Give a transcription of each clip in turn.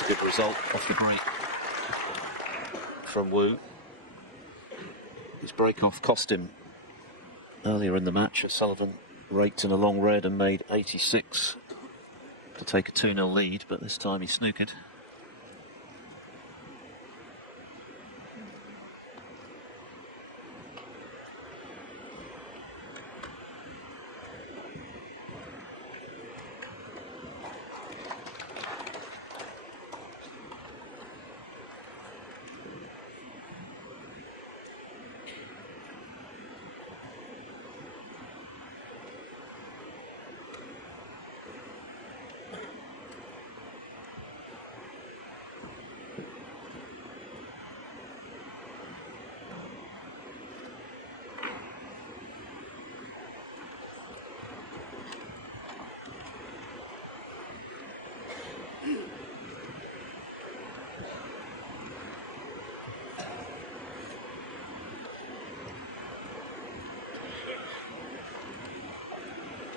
That's a good result off the break from Wu. His break-off cost him earlier in the match. O'Sullivan raked in a long red and made 86 to take a 2-0 lead, but this time he snookered.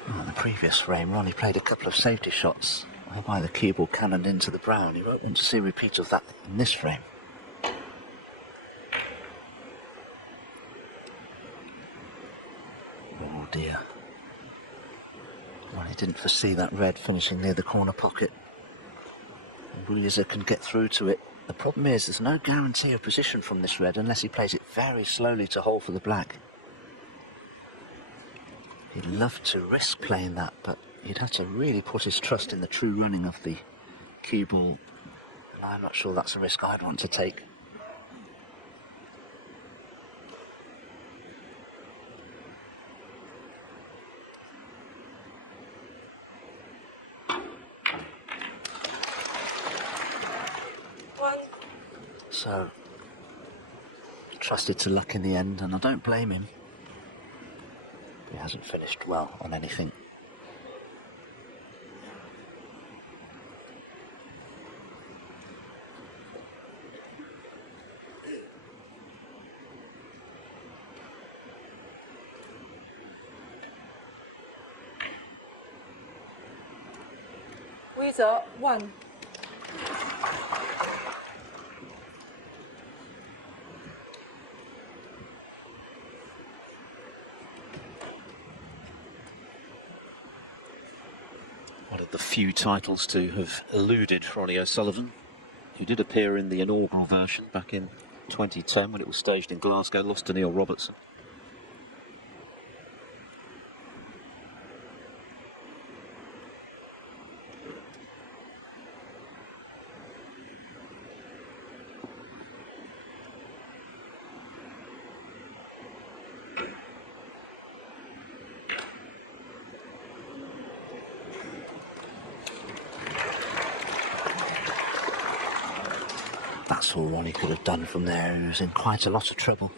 In the previous frame, Ronnie played a couple of safety shots whereby the cue ball cannoned into the brown. You won't want to see a repeat of that in this frame. Oh dear. Ronnie didn't foresee that red finishing near the corner pocket. Yize can get through to it. The problem is there's no guarantee of position from this red unless he plays it very slowly to hole for the black. He'd love to risk playing that, but he'd have to really put his trust in the true running of the cue ball. And I'm not sure that's a risk I'd want to take. So, trusted to luck in the end, and I don't blame him. He hasn't finished well on anything. Yize, 1. One of the few titles to have eluded Ronnie O'Sullivan, who did appear in the inaugural version back in 2010 when it was staged in Glasgow, lost to Neil Robertson. That's all Ronnie could have done from there. He was in quite a lot of trouble.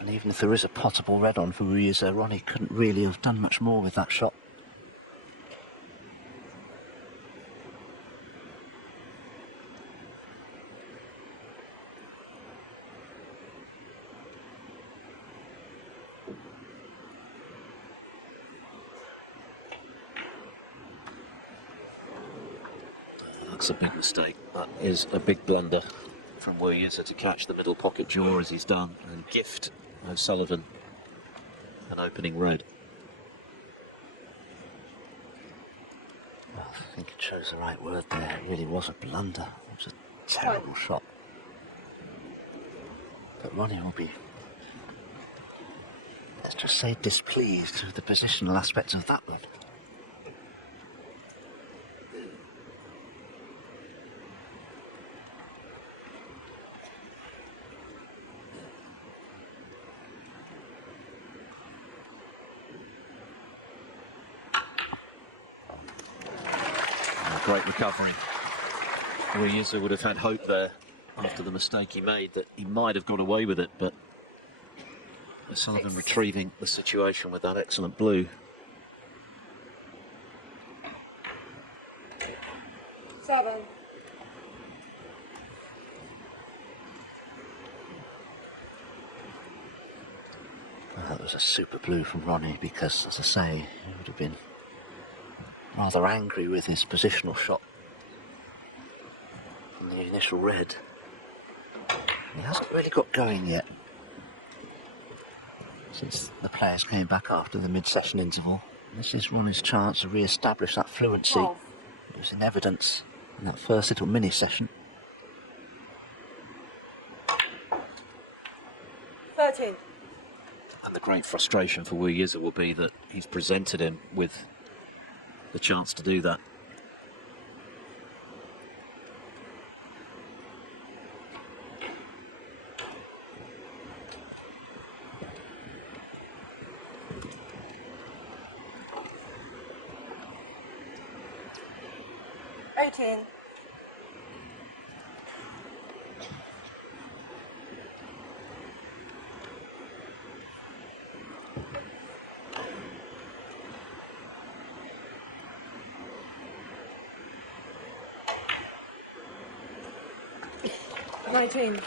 And even if there is a potable red on for Yize, Ronnie couldn't really have done much more with that shot. That's a big mistake. That is a big blunder from Yize to catch the middle pocket draw as he's done and gift O'Sullivan an opening red. Well, I think it shows the right word there. It really was a blunder. It was a terrible shot. But Ronnie will be, let's just say, displeased with the positional aspect of that one. Great recovery. Yize would have had hope there after the mistake he made that he might have got away with it, but O'Sullivan retrieving the situation with that excellent blue. 7. Well, that was a super blue from Ronnie because, as I say, he would have been rather angry with his positional shot. initial red. He hasn't really got going yet since the players came back after the mid-session interval. This is Ronnie's chance to re-establish that fluency. 12. It was in evidence in that first little mini-session. 13. And the great frustration for Yize will be that he's presented him with the chance to do that. Eighteen. Nineteen.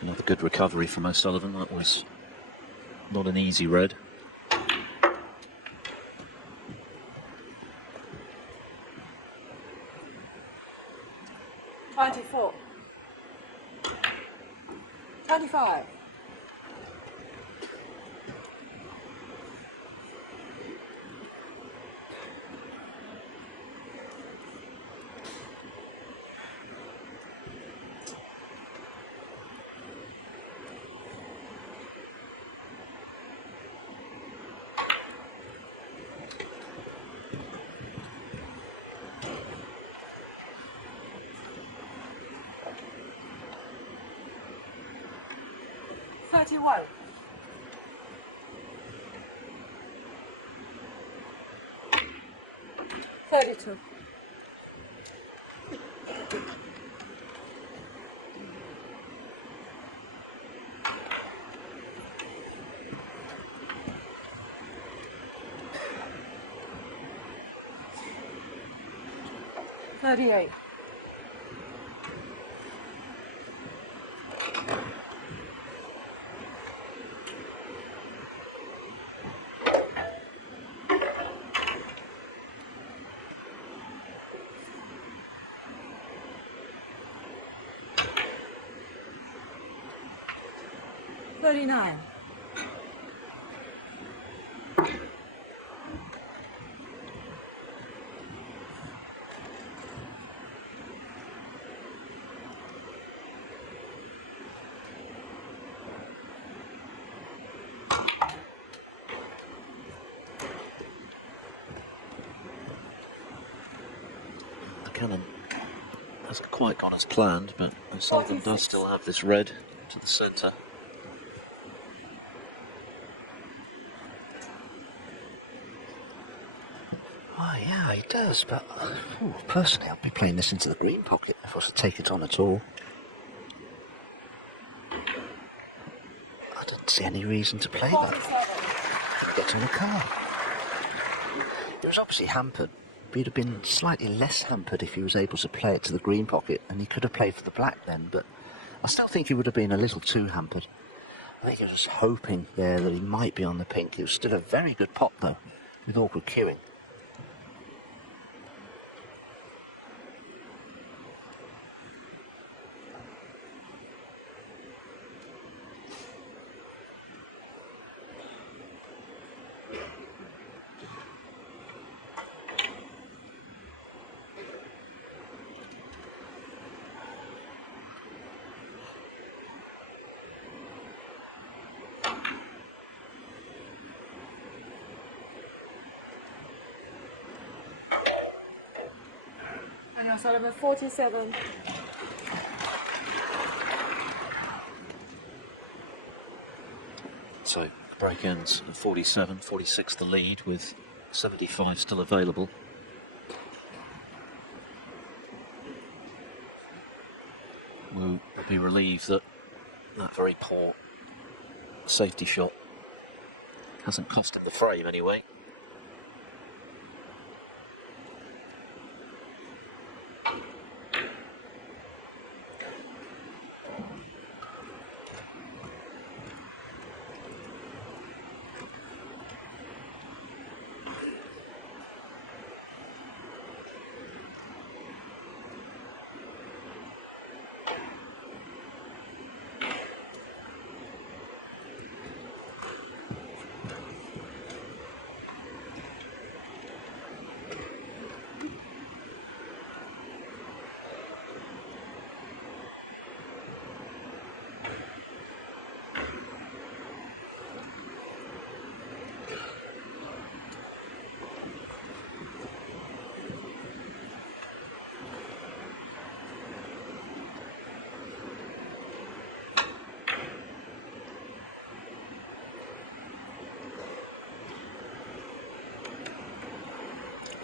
Another good recovery from O'Sullivan. That was not an easy red. 24. 25. 31. 32. 38. 39. 'Cannon hasn't quite gone as planned, but O'Sullivan does 46. still have this red to the centre. Oh yeah, he does, but personally I'd be playing this into the green pocket if I was to take it on at all. I don't see any reason to play that. 47. Get on the car. He was obviously hampered, but he'd have been slightly less hampered if he was able to play it to the green pocket, and he could have played for the black then, but I still think he would have been a little too hampered. I think he was just hoping there that he might be on the pink. It was still a very good pot though, with awkward queuing. And O'Sullivan 47. So break ends at 47, 46 the lead with 75 still available. We'll be relieved that that very poor safety shot hasn't cost him the frame anyway.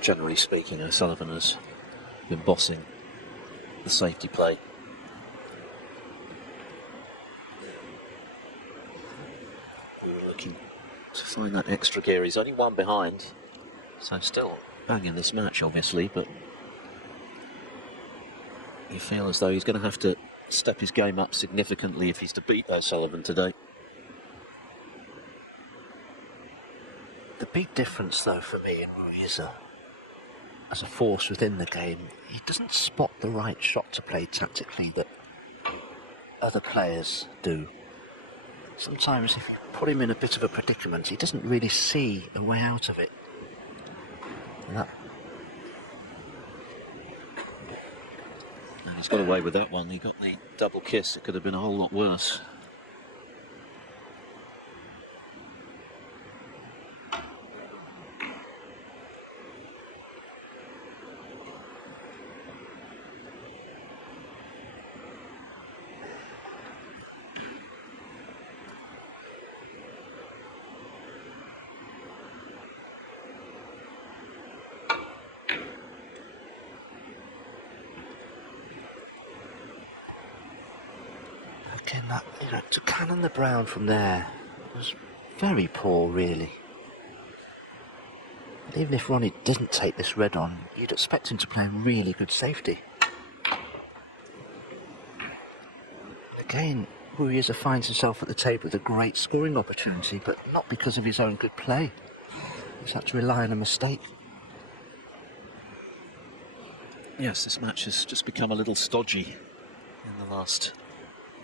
generally speaking, O'Sullivan has been bossing the safety play. We were looking to find that extra gear. He's only one behind, so still banging this match, obviously, but you feel as though he's going to have to step his game up significantly if he's to beat O'Sullivan today. The big difference, though, for me in Yize as a force within the game, he doesn't spot the right shot to play tactically that other players do. Sometimes if you put him in a bit of a predicament, he doesn't really see a way out of it. And And he's got away with that one. He got the double kiss. It could have been a whole lot worse. again, to cannon the brown from there was very poor, really. And even if Ronnie didn't take this red on, you'd expect him to play a really good safety. Again, Yize finds himself at the table with a great scoring opportunity, but not because of his own good play. He's had to rely on a mistake. Yes, this match has just become a little stodgy in the last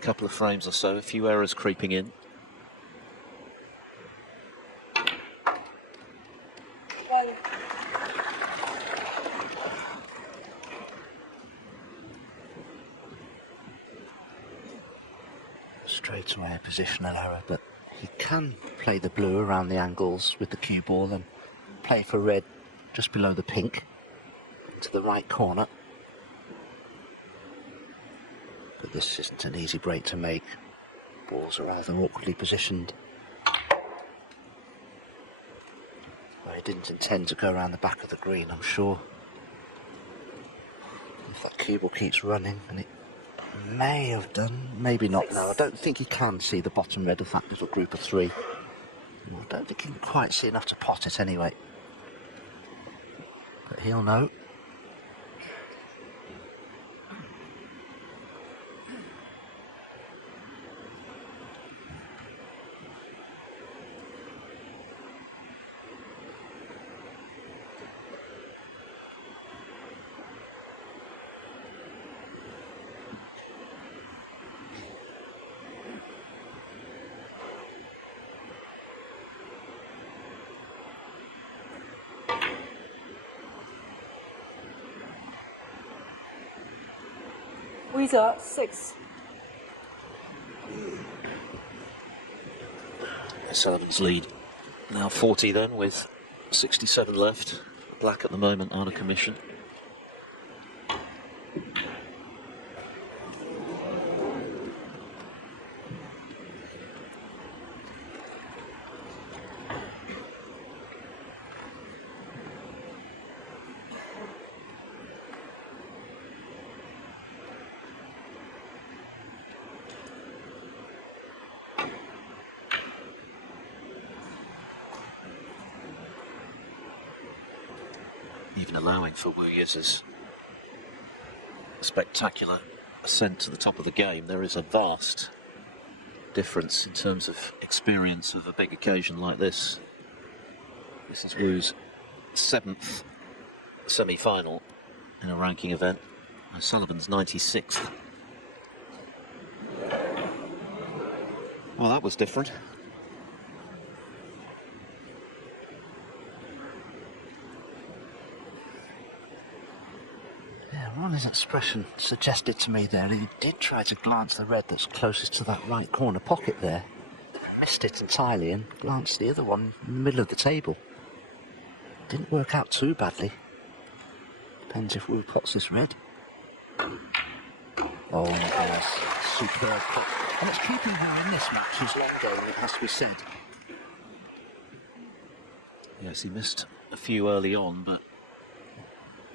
couple of frames or so. A few errors creeping in. One. Straight away a positional error, but he can play the blue around the angles with the cue ball and play for red just below the pink to the right corner. But this isn't an easy break to make. Balls are rather awkwardly positioned. Well, he didn't intend to go around the back of the green, I'm sure. If that cue ball keeps running, and it may have done, maybe not. No, I don't think he can see the bottom red of that little group of three. I don't think he can quite see enough to pot it anyway. But he'll know. Yize, 6. O'Sullivan's lead now 40 then, with 67 left. Black at the moment out of commission. Even allowing for Yize's spectacular ascent to the top of the game, there is a vast difference in terms of experience of a big occasion like this. This is Wu's 7th semi-final in a ranking event. O'Sullivan's 96th. Well, that was different. Ronnie's expression suggested to me there he did try to glance the red that's closest to that right corner pocket there. Missed it entirely and glanced the other one in the middle of the table. Didn't work out too badly. Depends if Wu pots this red. Oh, yes. Superb pot. And it's keeping Wu in this match, his long game, it has to be said. Yes, he missed a few early on, but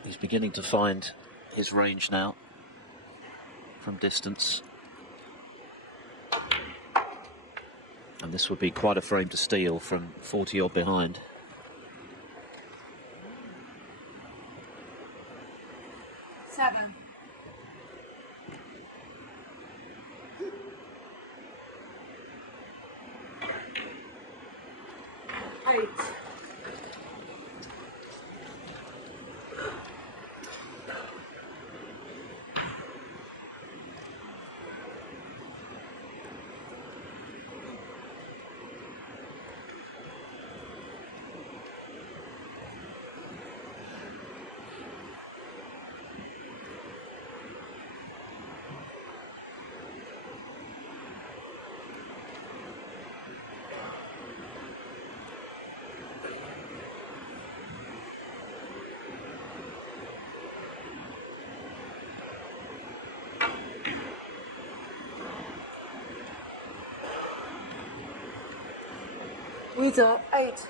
He's beginning to find his range now from distance. And this would be quite a frame to steal from 40 odd behind. Seven. 8. Yize, 8.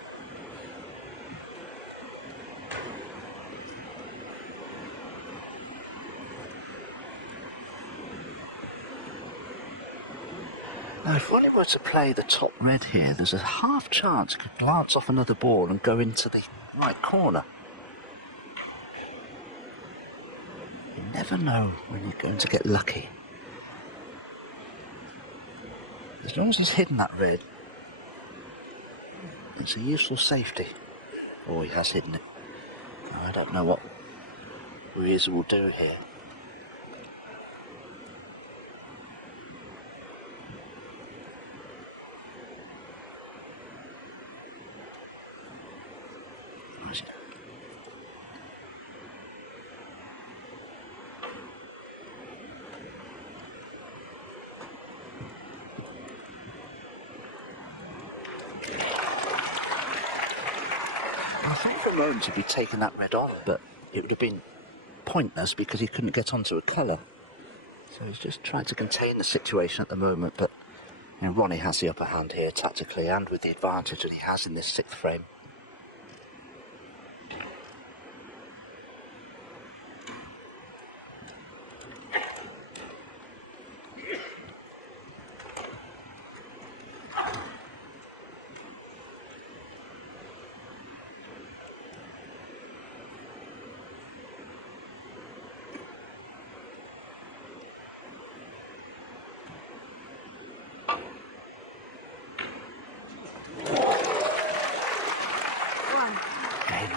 Now, if Ronnie were to play the top red here, there's a half chance he could glance off another ball and go into the right corner. You never know when you're going to get lucky. As long as he's hidden that red, it's a useful safety. Oh, he has hidden it. I don't know what Yize will do here. I thought for a moment he'd be taking that red on, but it would have been pointless because he couldn't get onto a colour. So he's just trying to contain the situation at the moment, but you know, Ronnie has the upper hand here tactically and with the advantage that he has in this 6th frame.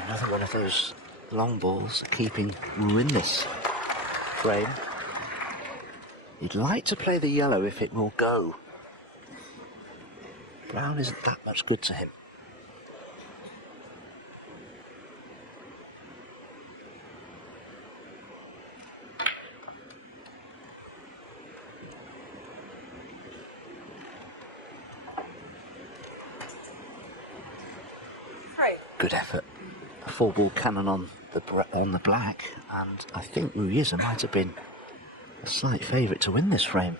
Another one of those long balls keeping Wu in this frame. You'd like to play the yellow if it will go. Brown isn't that much good to him. Good effort. A 4-ball cannon on the black, and I think Yize might have been a slight favourite to win this frame.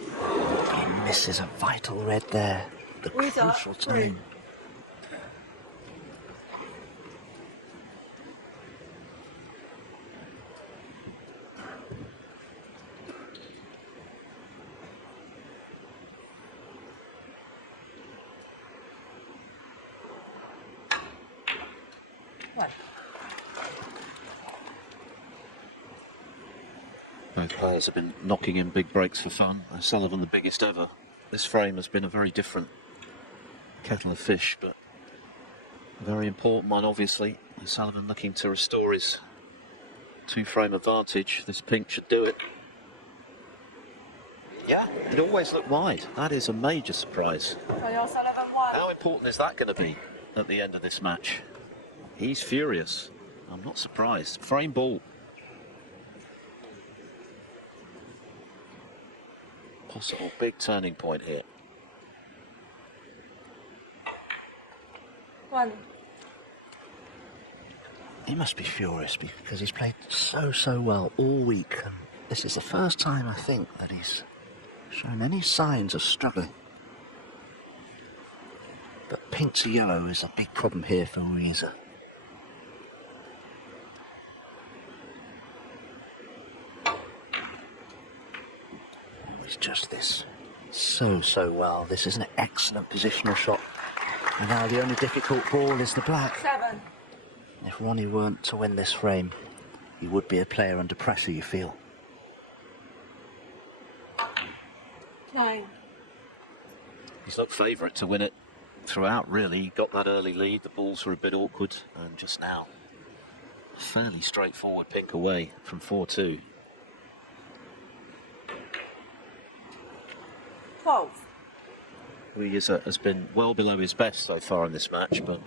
He misses a vital red there. The crucial time. Both players have been knocking in big breaks for fun. O'Sullivan the biggest ever. This frame has been a very different kettle of fish, but a very important one obviously. O'Sullivan looking to restore his 2-frame advantage. This pink should do it. Yeah, it always looked wide. That is a major surprise. How important is that going to be at the end of this match? He's furious. I'm not surprised. Frame ball. Possible big turning point here. 1. He must be furious because he's played so well all week, and this is the first time I think that he's shown any signs of struggling. But pink to yellow is a big problem here for Yize. It's just this so well. This is an excellent positional shot. And now the only difficult ball is the black. 7. If Ronnie weren't to win this frame, he would be a player under pressure, you feel. 9. He's looked favourite to win it throughout, really. He got that early lead, the balls were a bit awkward, and just now, a fairly straightforward pink away from 4-2. 12. Yize has been well below his best so far in this match, but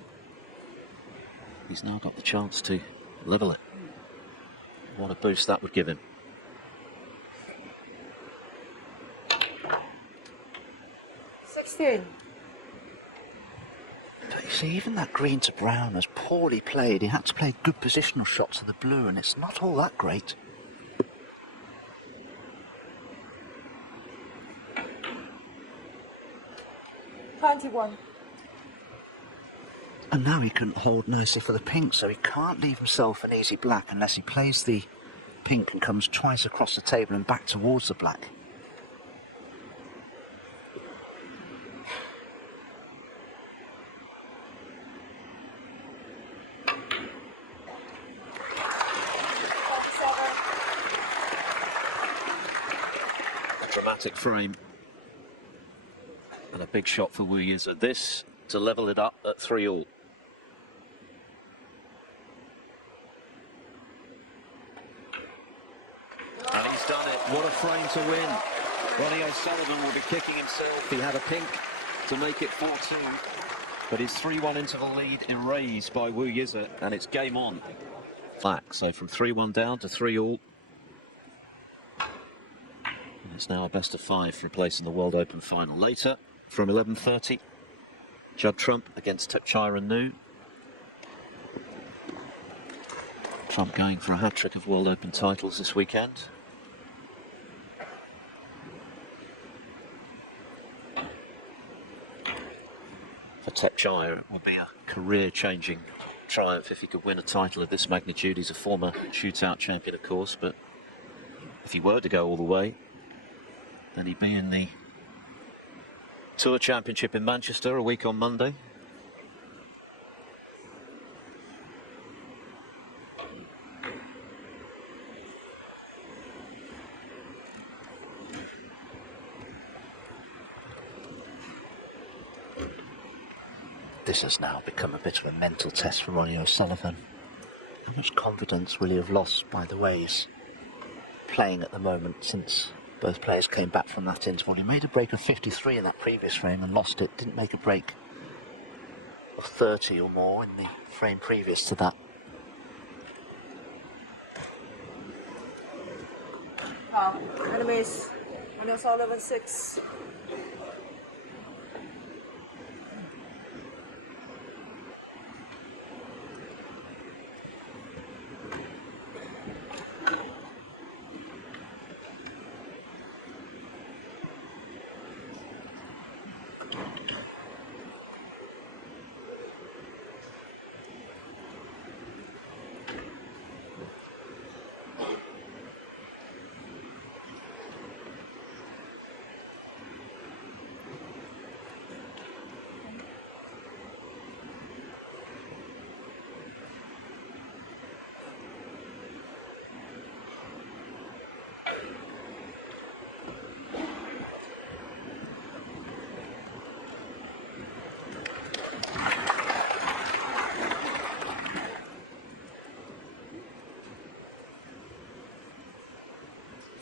he's now got the chance to level it. What a boost that would give him. 16. But you see, even that green to brown was poorly played. He had to play good positional shots to the blue, and it's not all that great. Twenty-one. And now he couldn't hold nicely for the pink, so he can't leave himself an easy black unless he plays the pink and comes twice across the table and back towards the black. Dramatic frame. And a big shot for Yize. This to level it up at 3-all. And he's done it. What a frame to win. Ronnie O'Sullivan will be kicking himself. He had a pink to make it 4-2. But his 3-1 interval lead erased by Yize, and it's game on. Black. So from 3-1 down to 3-all. And it's now a best of 5 for a place in the World Open final. Later, from 11:30, Judd Trump against Tepchairan Nu. Trump going for a hat-trick of World Open titles this weekend. For Tepchairan, it would be a career-changing triumph if he could win a title of this magnitude. He's a former shootout champion, of course, but if he were to go all the way, then he'd be in the Tour Championship in Manchester a week on Monday. This has now become a bit of a mental test for Ronnie O'Sullivan. How much confidence will he have lost by the way he's playing at the moment since both players came back from that interval? He made a break of 53 in that previous frame and lost it. Didn't make a break of 30 or more in the frame previous to that. Enemies. Ronnie O'Sullivan 6.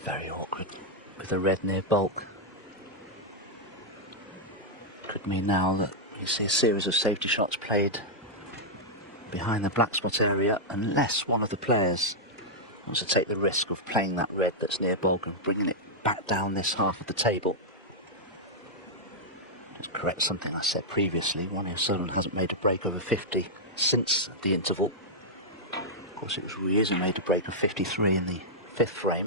Very awkward with the red near bulk. Could mean now that you see a series of safety shots played behind the black spot area unless one of the players wants to take the risk of playing that red that's near bulk and bringing it back down this half of the table. Just correct something I said previously. Ronnie O'Sullivan hasn't made a break over 50 since the interval. Of course it was Yize who made a break of 53 in the 5th frame.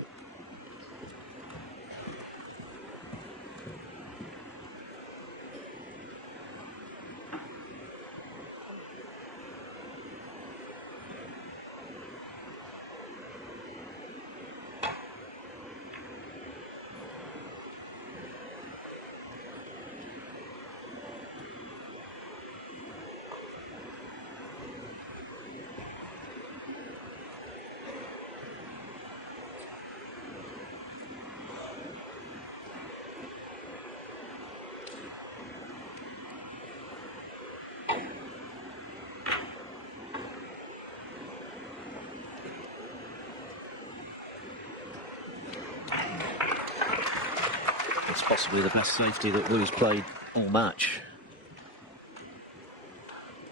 possibly the best safety that Wu's played all match.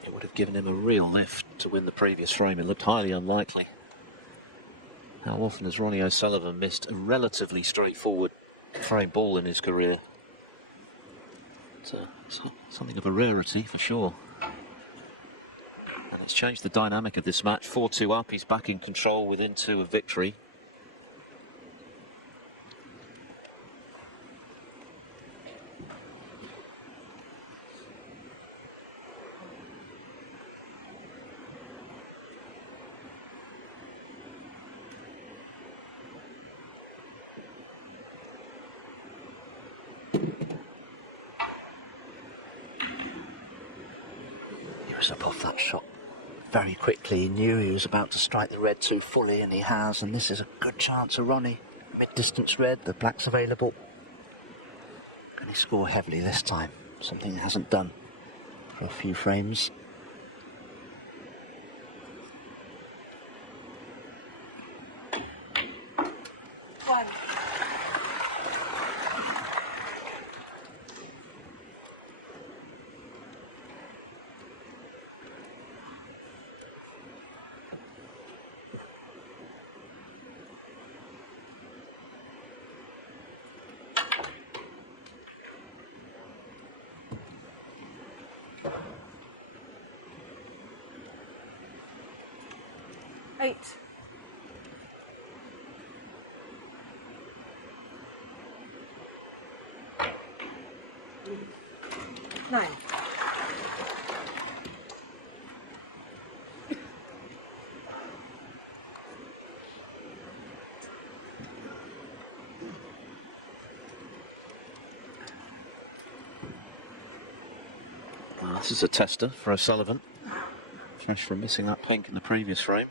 It would have given him a real lift to win the previous frame. It looked highly unlikely. How often has Ronnie O'Sullivan missed a relatively straightforward frame ball in his career? It's something of a rarity for sure. And it's changed the dynamic of this match. 4-2 up, he's back in control within 2 of victory. He was up off that shot very quickly. He knew he was about to strike the red too fully, and he has, and this is a good chance for Ronnie. Mid-distance red, the black's available. Can he score heavily this time? Something he hasn't done for a few frames. One. Eight. Nine. Well, this is a tester for O'Sullivan. Fresh from missing that pink in the previous frame.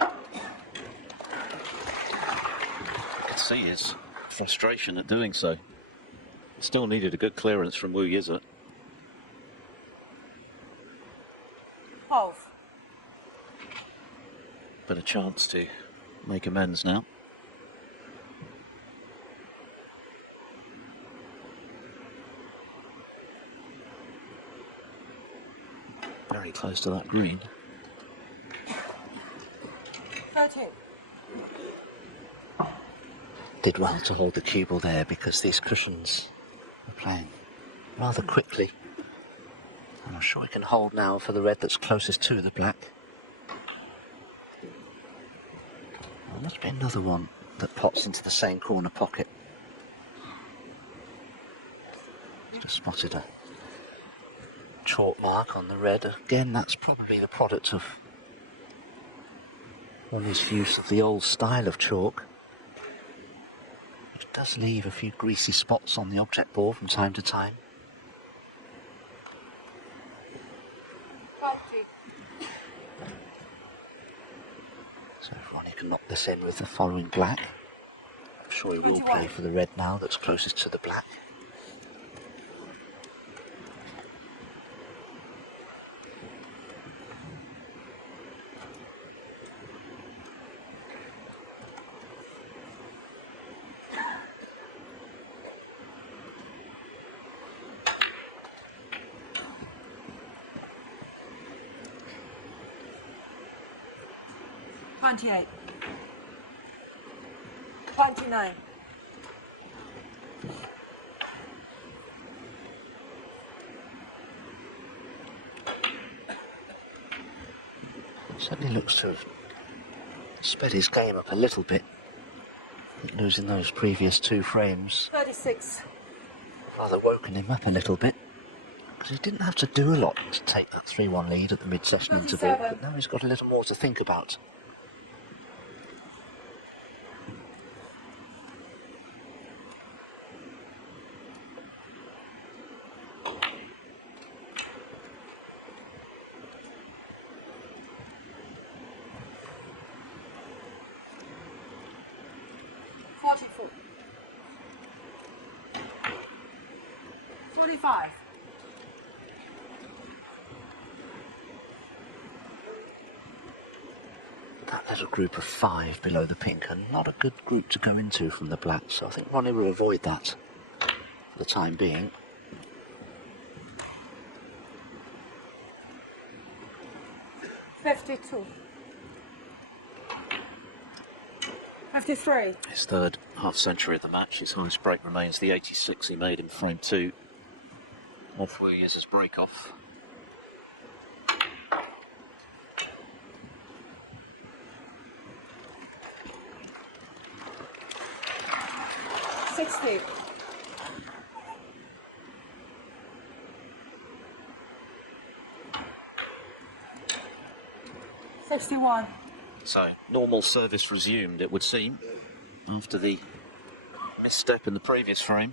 You can see his frustration at doing so. Still needed a good clearance from Yize. 12. But a chance to make amends now. Very close to that green. 13. Did well to hold the cue ball there, because these cushions are playing rather quickly. And I'm sure he can hold now for the red that's closest to the black. There must be another one that pops into the same corner pocket. Just spotted a chalk mark on the red. Again, that's probably the product of Ronnie's use of the old style of chalk. It does leave a few greasy spots on the object ball from time to time. 20. So if Ronnie can knock this in with the following black, I'm sure he will 21. play for the red now that's closest to the black. $28. 29. Certainly looks to have sped his game up a little bit, losing those previous 2 frames. 36. Rather woken him up a little bit, because he didn't have to do a lot to take that 3-1 lead at the mid-session interval, 27. but now he's got a little more to think about. $44. 45. That little group of 5 below the pink, and not a good group to go into from the black, so I think Ronnie will avoid that for the time being. $52. $53. His third half century of the match. His highest break remains the 86 he made in frame 2 off Yize's break off. $60. $61. So, normal service resumed, it would seem, after the misstep in the previous frame.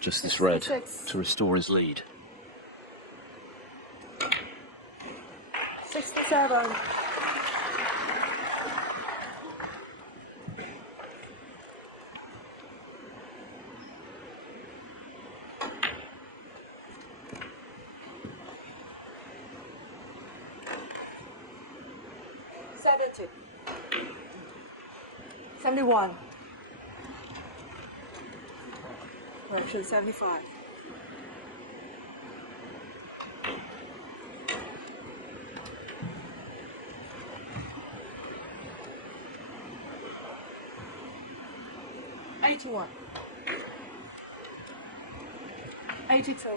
Just this red 66. to restore his lead. 67. $70. 71. Actually, 75. $81. 82.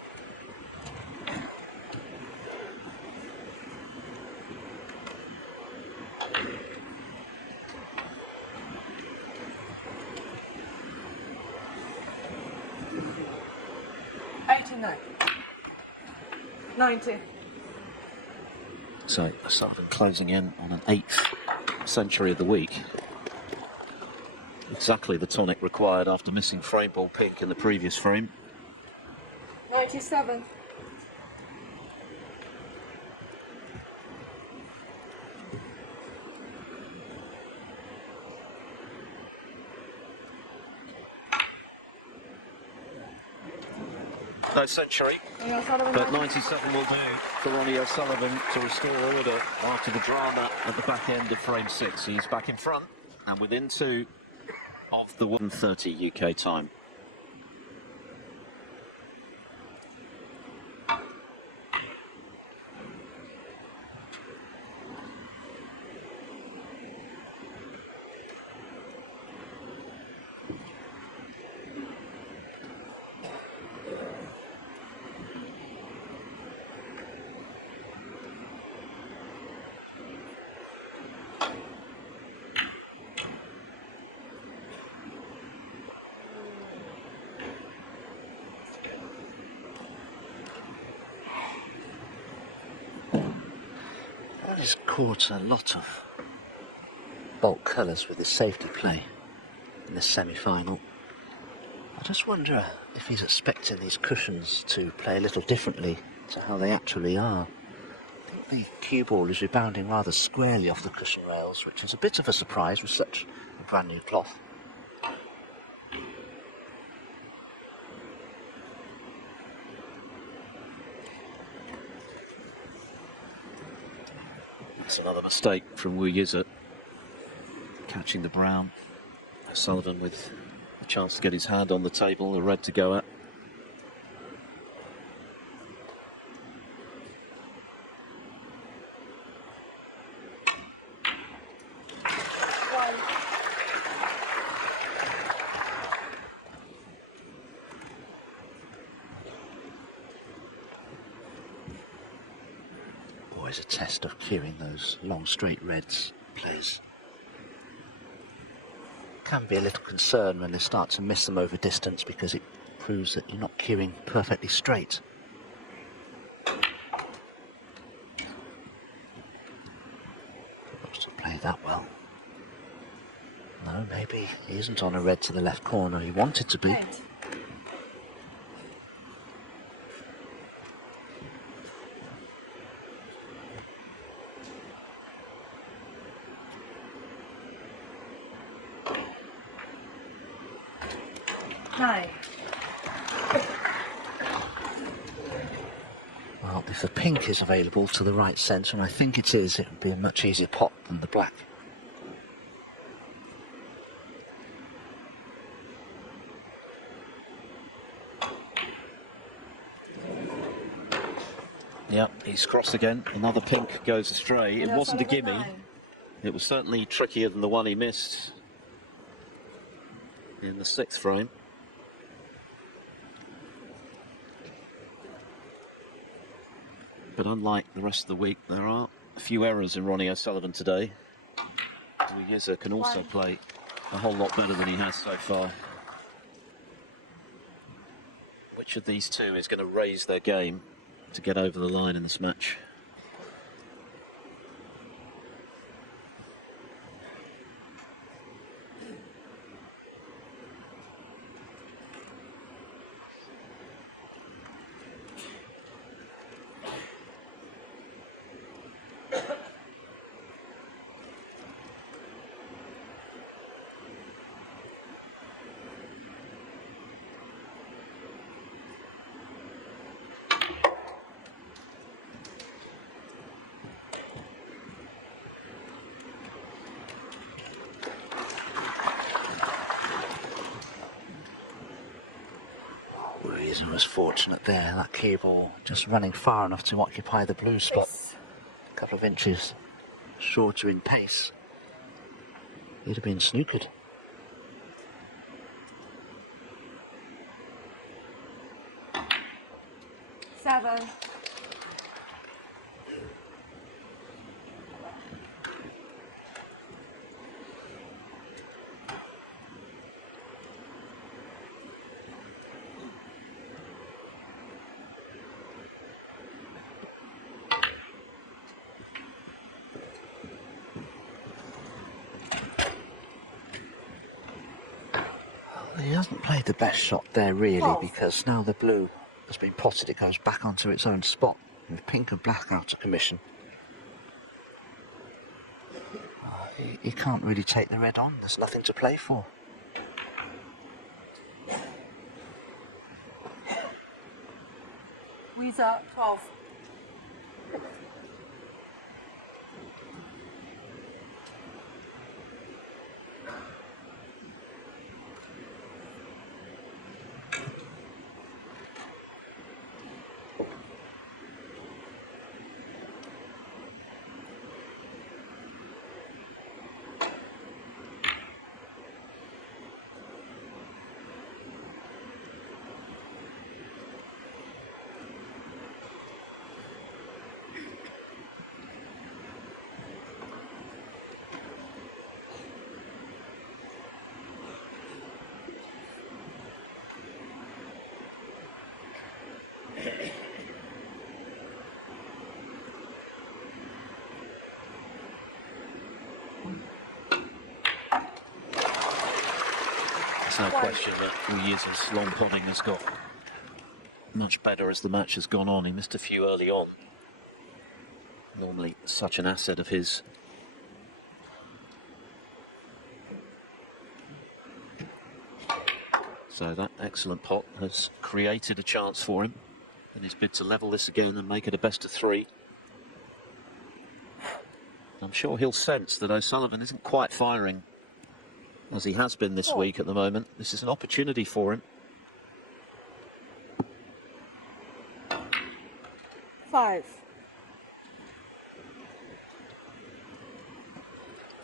$89. 90. So, O'Sullivan closing in on an 8th century of the week. Exactly the tonic required after missing frame ball pink in the previous frame. 97. No century, Ronnie O'Sullivan, but 97 will do for Ronnie O'Sullivan to restore order after the drama at the back end of frame 6. He's back in front and within 2 of the 1:30 UK time. He's caught a lot of bulk colours with his safety play in the semi-final. I just wonder if he's expecting these cushions to play a little differently to how they actually are. I think the cue ball is rebounding rather squarely off the cushion rails, which is a bit of a surprise with such a brand new cloth. That's another mistake from Yize, catching the brown. O'Sullivan with a chance to get his hand on the table, the red to go at. Always a test of cueing those long straight reds plays. Can be a little concern when they start to miss them over distance because it proves that you're not cueing perfectly straight. Looks to play that well. No, maybe he isn't on a red to the left corner. He wanted to be. 8. $9. if the pink is available to the right centre, and I think it is, it would be a much easier pot than the black. Yep, he's crossed again. Another pink goes astray. It Ronnie wasn't a O'Sullivan, gimme. 9. It was certainly trickier than the one he missed in the 6th frame. But unlike the rest of the week, there are a few errors in Ronnie O'Sullivan today. Yize can also play a whole lot better than he has so far. Which of these two is going to raise their game to get over the line in this match? Yize was fortunate there, that cue ball just running far enough to occupy the blue spot. A couple of inches shorter in pace. He'd have been snookered. Seven. He hasn't played the best shot there really, because now the blue has been potted, it goes back onto its own spot with pink and black out of commission. He can't really take the red on, there's nothing to play for. Yize, 12. There's no question that Yize's long potting has got much better as the match has gone on. He missed a few early on. Normally such an asset of his. So that excellent pot has created a chance for him in his bid to level this again and make it a best of 3. I'm sure he'll sense that O'Sullivan isn't quite firing as he has been this week at the moment. This is an opportunity for him. 5.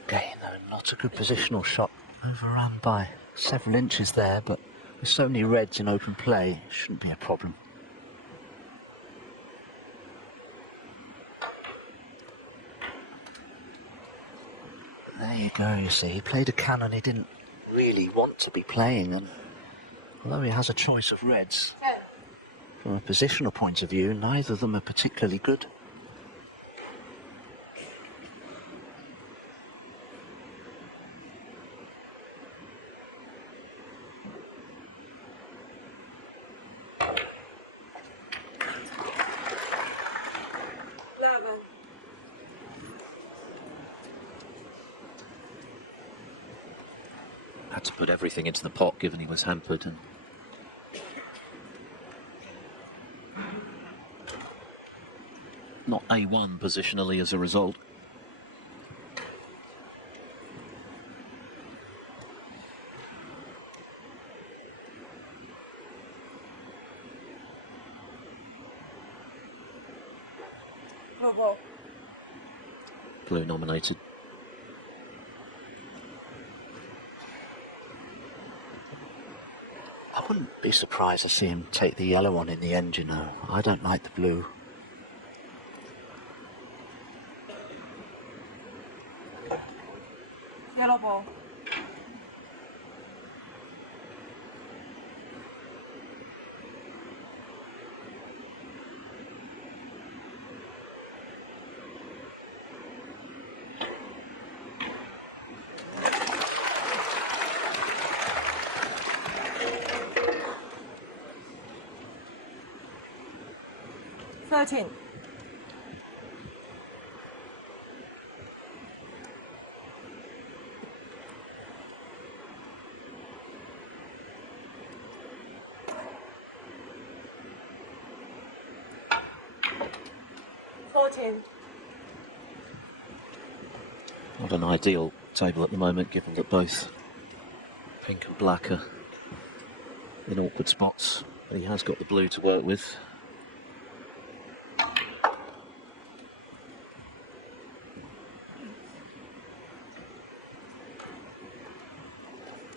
Again, though, not a good positional shot, overrun by several inches there, but with so many reds in open play, it shouldn't be a problem. There you go, you see, he played a cannon he didn't really want to be playing, and although he has a choice of reds, 10. from a positional point of view, neither of them are particularly good. Had to put everything into the pot given he was hampered. And not A1 positionally as a result. Blue ball. Blue nominated. I wouldn't be surprised to see him take the yellow one in the end, you know. I don't like the blue. Yellow ball. Thirteen. Not an ideal table at the moment, given that both pink and black are in awkward spots, but he has got the blue to work with.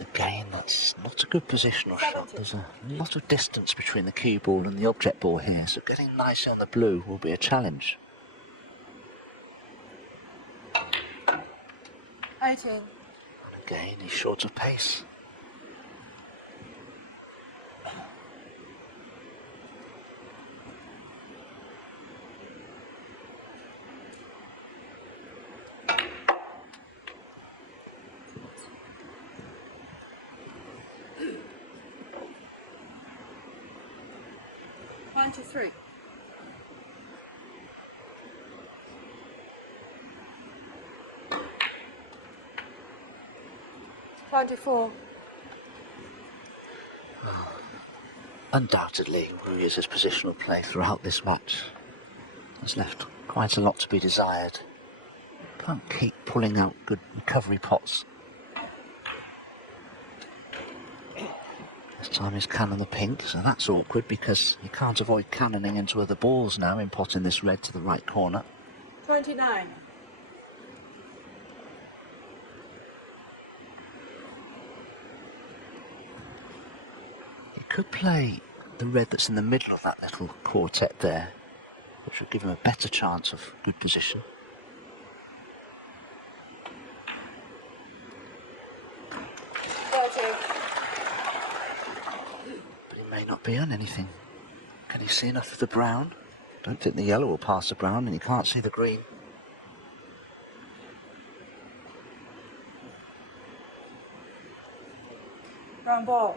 Again, that's not a good positional shot. There's a lot of distance between the cue ball and the object ball here, so getting nice on the blue will be a challenge. 18. And again, he's short of pace. Three. $24. Undoubtedly, Yize's positional play throughout this match has left quite a lot to be desired. Can't keep pulling out good recovery pots. This time he's cannon the pink, so that's awkward because you can't avoid cannoning into other balls now in potting this red to the right corner. 29. He could play the red that's in the middle of that little quartet there, which would give him a better chance of good position. May not be on anything. Can he see enough of the brown? Don't think the yellow will pass the brown, and he can't see the green. Brown ball.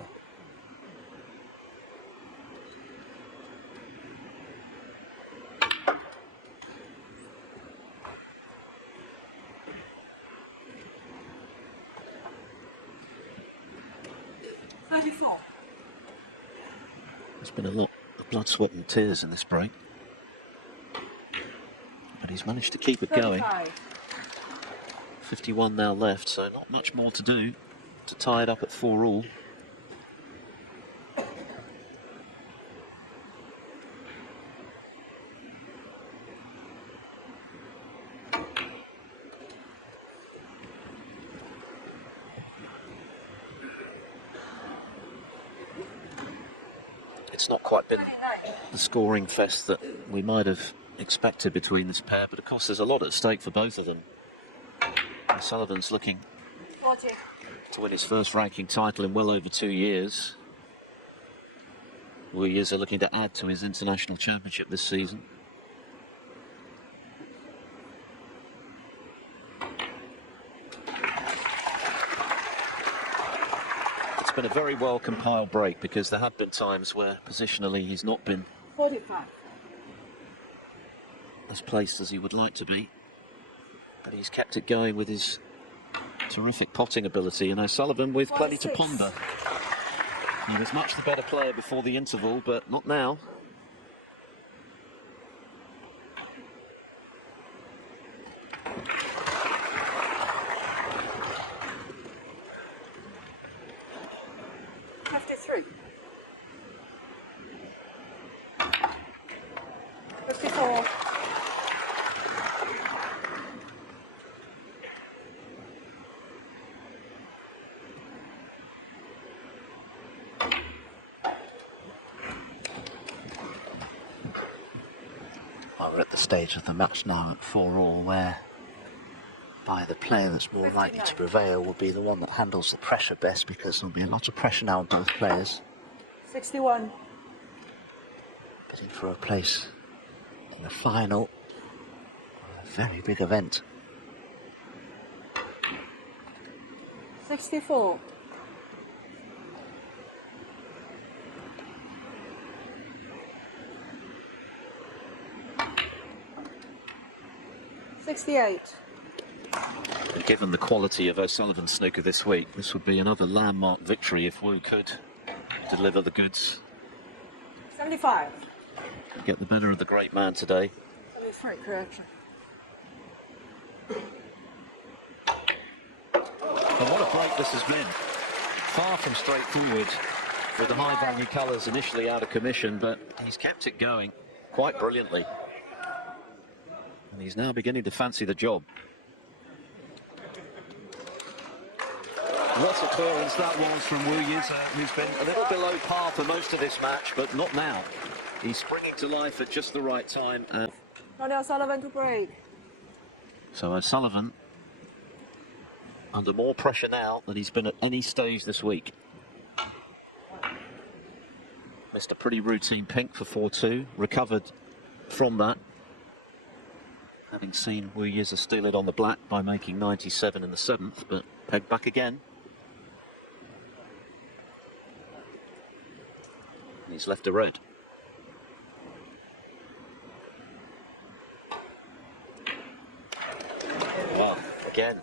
$34. There's been a lot of blood, sweat and tears in this break, but he's managed to keep it going. 51 now left, so not much more to do to tie it up at 4-all. It's not quite been the scoring fest that we might have expected between this pair, but of course there's a lot at stake for both of them. O'Sullivan's looking 40. to win his first ranking title in well over 2 years. Yize are looking to add to his international championship this season. It's been a very well compiled break because there have been times where positionally he's not been 45. as placed as he would like to be, but he's kept it going with his terrific potting ability, and O'Sullivan with plenty to 46. ponder. He was much the better player before the interval, but not now. 64. Well, we're at the stage of the match now at 4-all, where by the player that's more likely to prevail will be the one that handles the pressure best, because there'll be a lot of pressure now on both players. 61. Bidding for a place in the final. A very big event. 64. And given the quality of O'Sullivan's snooker this week, this would be another landmark victory if Wu could deliver the goods. 75. Get the better of the great man today. 73, correction. And what a break this has been. Far from straightforward, with the high value colours initially out of commission, but he's kept it going quite brilliantly. And he's now beginning to fancy the job. What a clearance that was from Yize, who's been a little below par for most of this match, but not now. He's springing to life at just the right time. Ronnie O'Sullivan to break. So O'Sullivan under more pressure now than he's been at any stage this week. Missed a pretty routine pink for 4-2, recovered from that, having seen Yize steal it on the black by making 97 in the 7th, but pegged back again. And he's left a red. Well, again,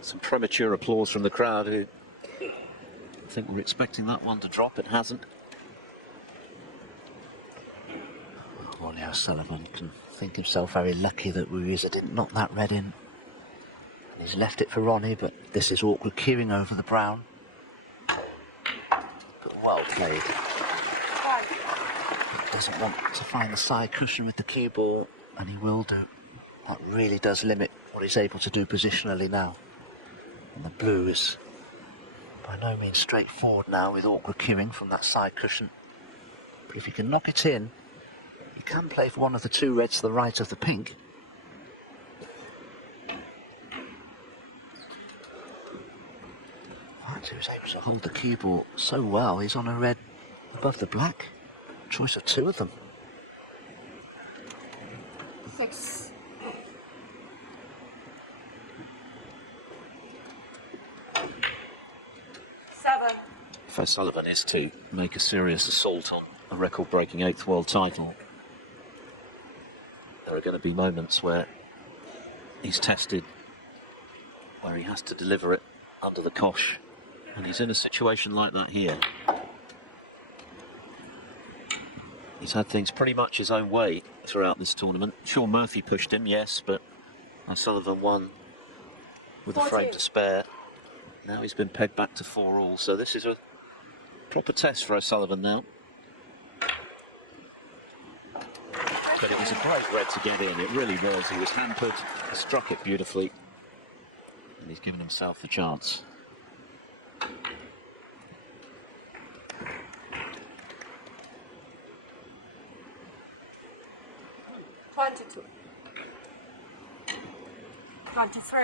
some premature applause from the crowd, who I think were expecting that one to drop. It hasn't. Ronnie O'Sullivan can think himself very lucky that Yize didn't knock that red in. And he's left it for Ronnie, but this is awkward queuing over the brown. But well played. Doesn't want to find the side cushion with the cue ball, and he will do. That really does limit what he's able to do positionally now. And the blue is by no means straightforward now, with awkward queuing from that side cushion. But if he can knock it in, he can play for one of the two reds to the right of the pink. Right, he was able to hold the cue ball so well. He's on a red above the black. Choice of two of them. 6. If O'Sullivan is to make a serious assault on a record-breaking 8th world title, there are going to be moments where he's tested, where he has to deliver it under the cosh, and he's in a situation like that here. He's had things pretty much his own way throughout this tournament. Sure, Murphy pushed him, yes, but O'Sullivan won with a frame to spare. Now he's been pegged back to 4-all, so this is a proper test for O'Sullivan now. But it was a great red to get in, it really was. He was hampered, he struck it beautifully, and he's given himself the chance. 22. 23.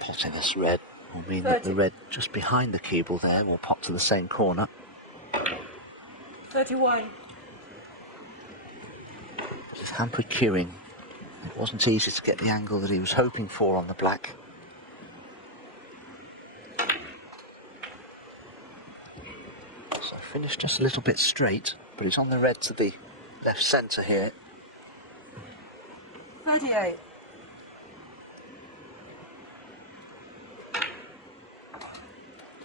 Potting this red will mean that the red just behind the cue ball there will pop to the same corner. 31. With hampered queuing, it wasn't easy to get the angle that he was hoping for on the black. So finished just a little bit straight, but it's on the red to the left centre here. 38.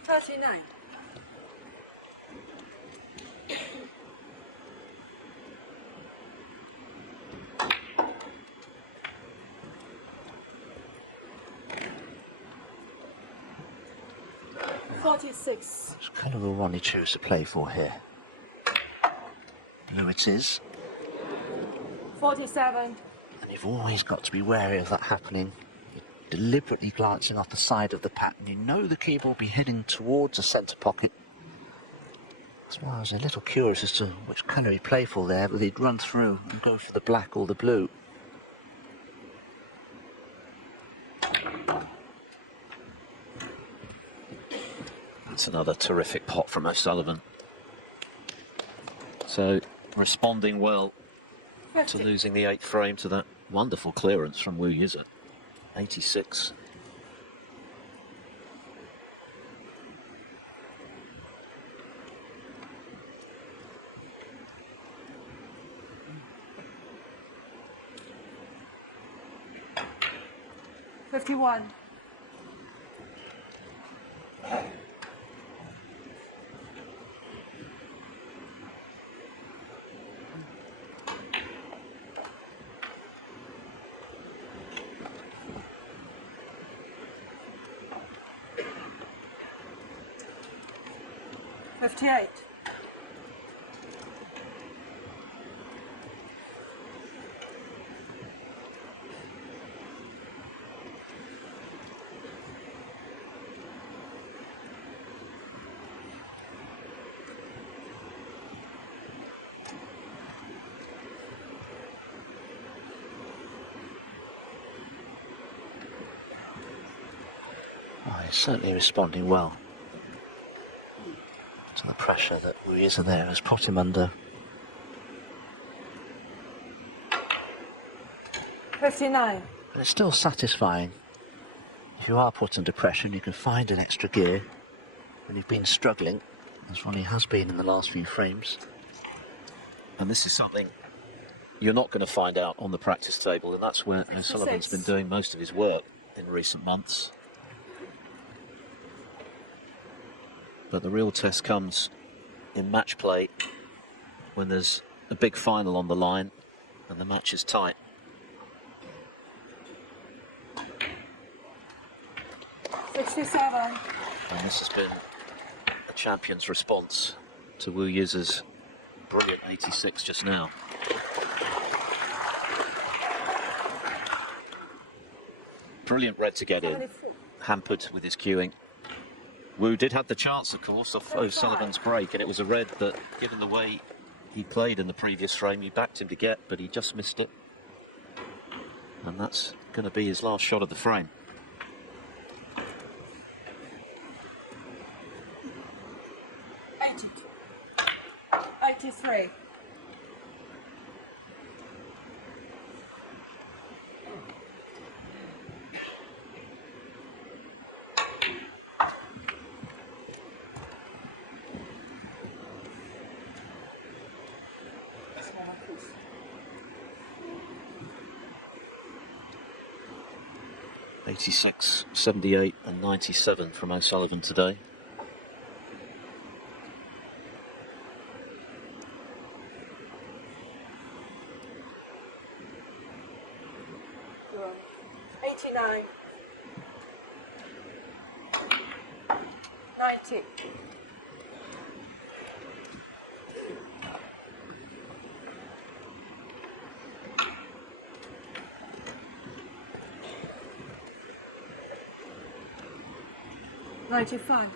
39. 46. Which colour will Ronnie choose to play for here? Blue it is. 47. And you've always got to be wary of that happening. You're deliberately glancing off the side of the pattern. You know the key will be heading towards the centre pocket. That's why I was a little curious as to which colour he'd play for there, whether he'd run through and go for the black or the blue. That's another terrific pot from O'Sullivan. So, responding well to 50. losing the 8th frame to that wonderful clearance from Yize. 86. $51. $58. Oh, he's certainly responding well to the pressure that Yize there has put him under. 59. But it's still satisfying. If you are put under pressure and you can find an extra gear when you've been struggling, as Ronnie has been in the last few frames. And this is something you're not going to find out on the practice table, and that's where 66. O'Sullivan's been doing most of his work in recent months. But the real test comes in match play when there's a big final on the line and the match is tight. $67. And this has been a champion's response to Yize's brilliant 86 just now. Brilliant red to get in, 74. hampered with his cueing. Wu did have the chance, of course, of O'Sullivan's break, and it was a red that, given the way he played in the previous frame, you backed him to get, but he just missed it. And that's going to be his last shot of the frame. $83. $86, $78 and $97 from O'Sullivan today. $89. $90. $95.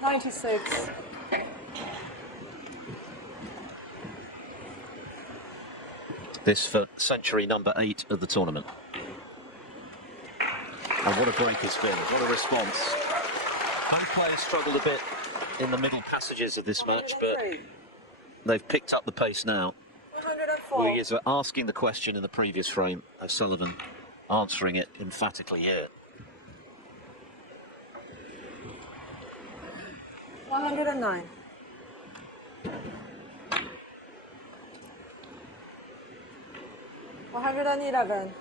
$96. This for century number 8 of the tournament. And what a break it's been, what a response. Both players struggled a bit in the middle passages of this match, but they've picked up the pace now. 104. Yize asking the question in the previous frame, O'Sullivan answering it emphatically here. 109. $111.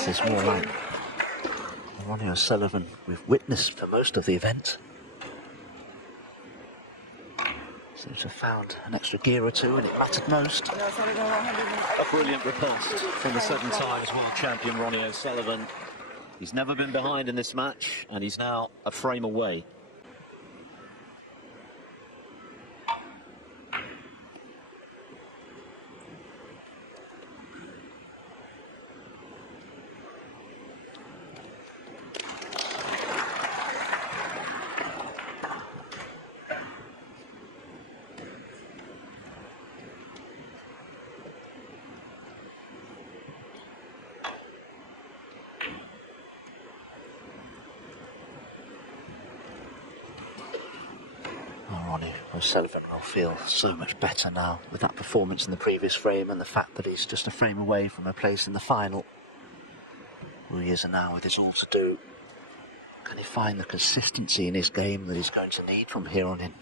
This is more like Ronnie O'Sullivan we've witnessed for most of the event. Seems to have found an extra gear or two and it mattered most. A brilliant riposte from the 7 times world champion Ronnie O'Sullivan. He's never been behind in this match and he's now a frame away. Ronnie O'Sullivan will feel so much better now with that performance in the previous frame and the fact that he's just a frame away from a place in the final. Yize now with his all to do. Can he find the consistency in his game that he's going to need from here on in?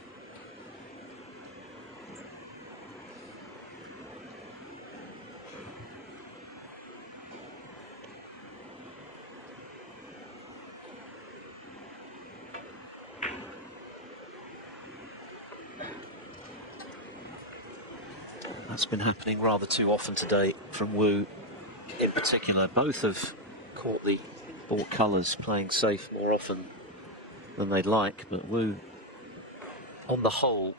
That's been happening rather too often today from Wu in particular. Both have caught the bought colours, playing safe more often than they'd like, but Wu on the whole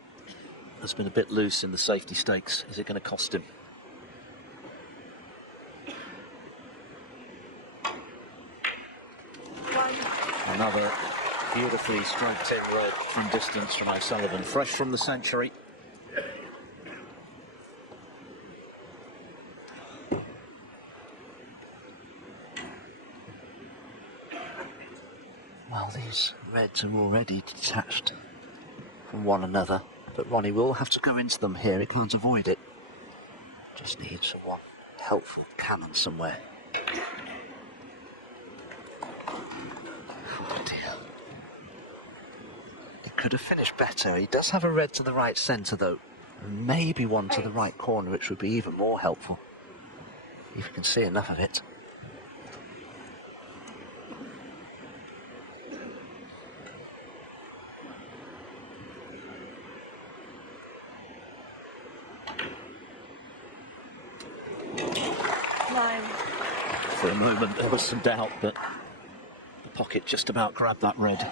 has been a bit loose in the safety stakes. Is it going to cost him? Another beautifully stroked in red from distance from O'Sullivan, fresh from the century. Well, these reds are already detached from one another, but Ronnie will have to go into them here. He can't avoid it. Just needs one helpful cannon somewhere. Oh dear. It could have finished better. He does have a red to the right centre though. And maybe one to the right corner, which would be even more helpful. If you can see enough of it. For a moment there was some doubt, but the pocket just about grabbed that red.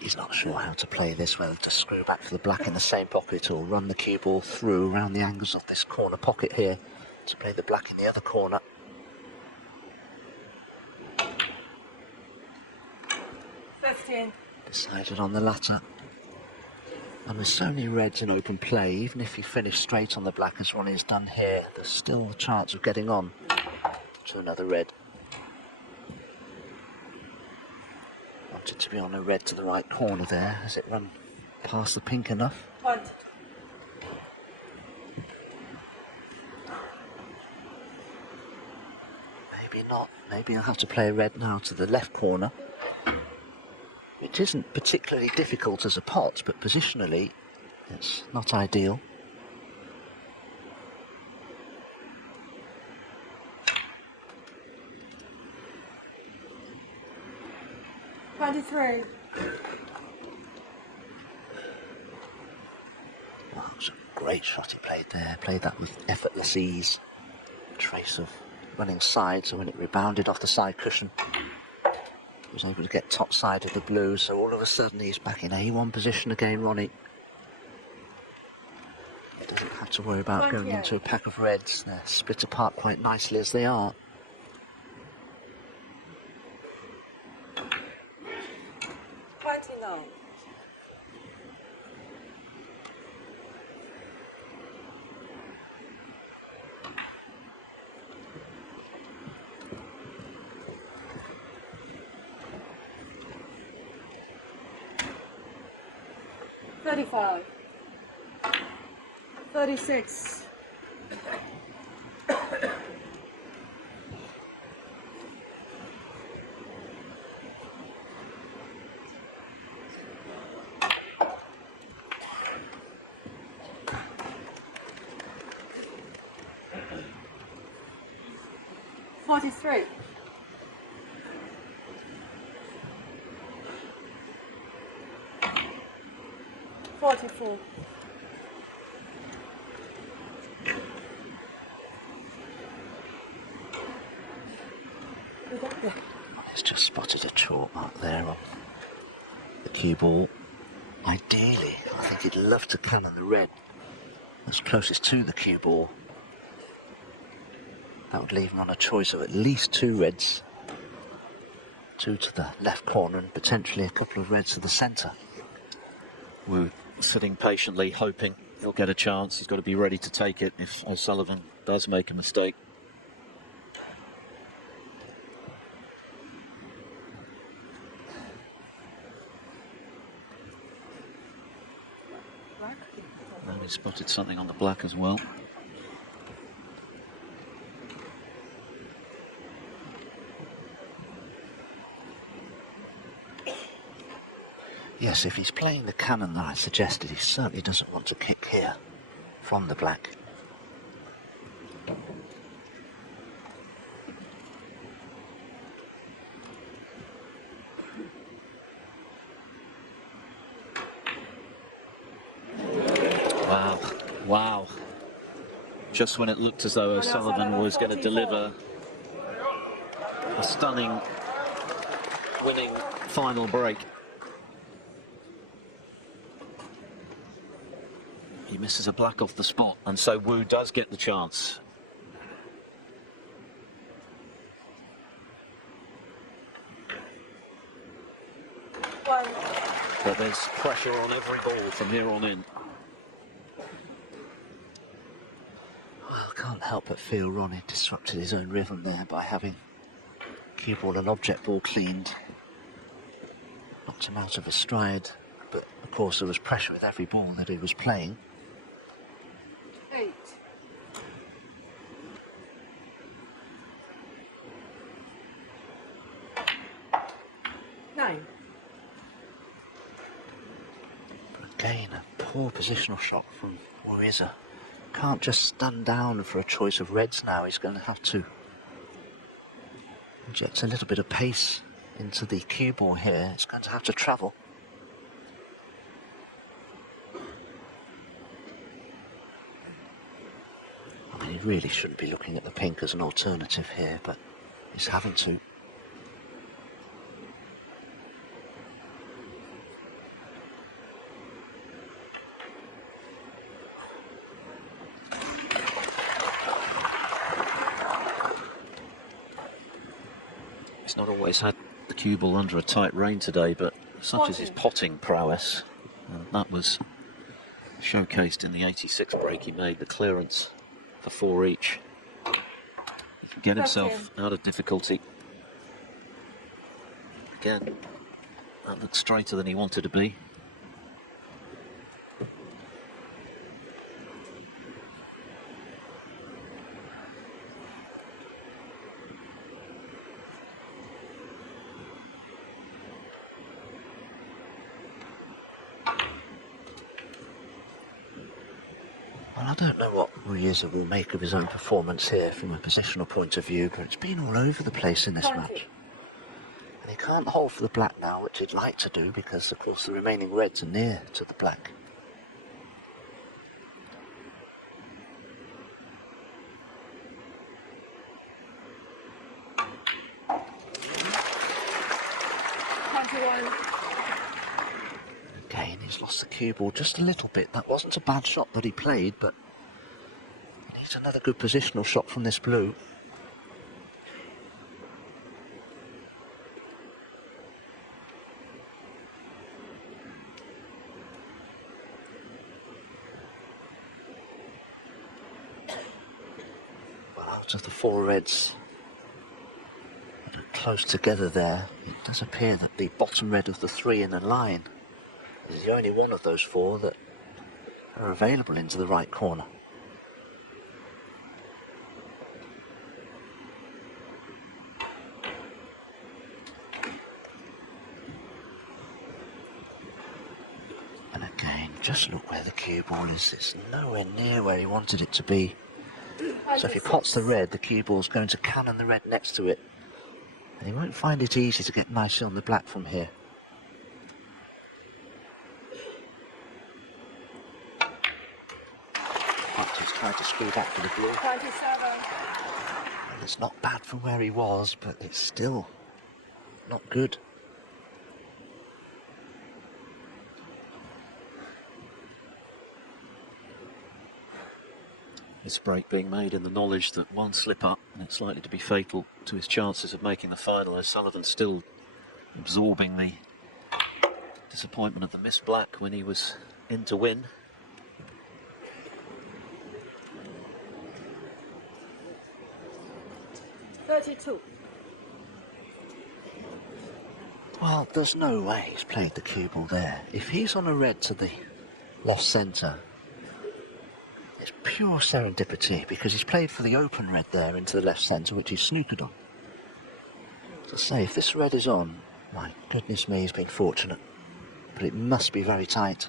He's not sure how to play this, whether to screw back for the black in the same pocket or run the cue ball through around the angles of this corner pocket here to play the black in the other corner. Decided on the latter. And with so many reds in open play, even if he finished straight on the black as Ronnie has done here, there's still a chance of getting on to another red. Wanted to be on a red to the right corner there. Has it run past the pink enough? Maybe not. Maybe I'll have to play a red now to the left corner. It isn't particularly difficult as a pot, but positionally it's not ideal. $23. Wow, it was a great shot he played there. Played that with effortless ease. Trace of running side, so when it rebounded off the side cushion, he was able to get top side of the blue, so all of a sudden he's back in A1 position again, Ronnie. He doesn't have to worry about going into a pack of reds. They're split apart quite nicely as they are. 35. 36. 43. 44. He's just spotted a chalk mark there on the cue ball. Ideally, I think he'd love to cannon the red that's closest to the cue ball. That would leave him on a choice of at least 2 reds. 2 to the left corner and potentially a couple of reds to the centre. We're sitting patiently, hoping he'll get a chance. He's got to be ready to take it if O'Sullivan does make a mistake. And he spotted something on the black as well. Yes, if he's playing the cannon that I suggested, he certainly doesn't want to kick here from the black. Wow, wow. Just when it looked as though O'Sullivan was going to deliver a stunning winning final break, he misses a black off the spot, and so Wu does get the chance. But there's pressure on every ball from here on in. Well, I can't help but feel Ronnie disrupted his own rhythm there by having cue ball and object ball cleaned. Knocked him out of his stride, but of course there was pressure with every ball that he was playing. 8. 9. Again, a poor positional shot from Yize. Can't just stand down for a choice of reds now. He's going to have to inject a little bit of pace into the cue ball here. It's going to have to travel. I mean, he really shouldn't be looking at the pink as an alternative here, but he's having to. He's not always had the cue ball under a tight rein today, but such is his potting prowess, and that was showcased in the 86 break he made, the clearance for 4 each. He can get himself out of difficulty. Again, that looks straighter than he wanted to be. Well, I don't know what Yize will make of his own performance here from a positional point of view, but it's been all over the place in this 20. match. And he can't hold for the black now, which he'd like to do, because of course the remaining reds are near to the black. Again, he's lost the cue ball just a little bit. That wasn't a bad shot that he played, but he needs another good positional shot from this blue. Well, out of the 4 reds that are close together there, it does appear that the bottom red of the 3 in a line He's the only one of those four that are available into the right corner. And again, just look where the cue ball is. It's nowhere near where he wanted it to be. So if he pots the red, the cue ball's going to cannon the red next to it. And he won't find it easy to get nicely on the black from here. He's tried to screw back to the blue. 27. And it's not bad from where he was, but it's still not good. This break being made in the knowledge that one slip up and it's likely to be fatal to his chances of making the final. O'Sullivan still absorbing the disappointment of the missed black when he was in to win. $32. Well, there's no way he's played the cue ball there. If he's on a red to the left centre, it's pure serendipity because he's played for the open red there into the left centre, which he's snookered on. To say, if this red is on, my goodness me, he's been fortunate. But it must be very tight.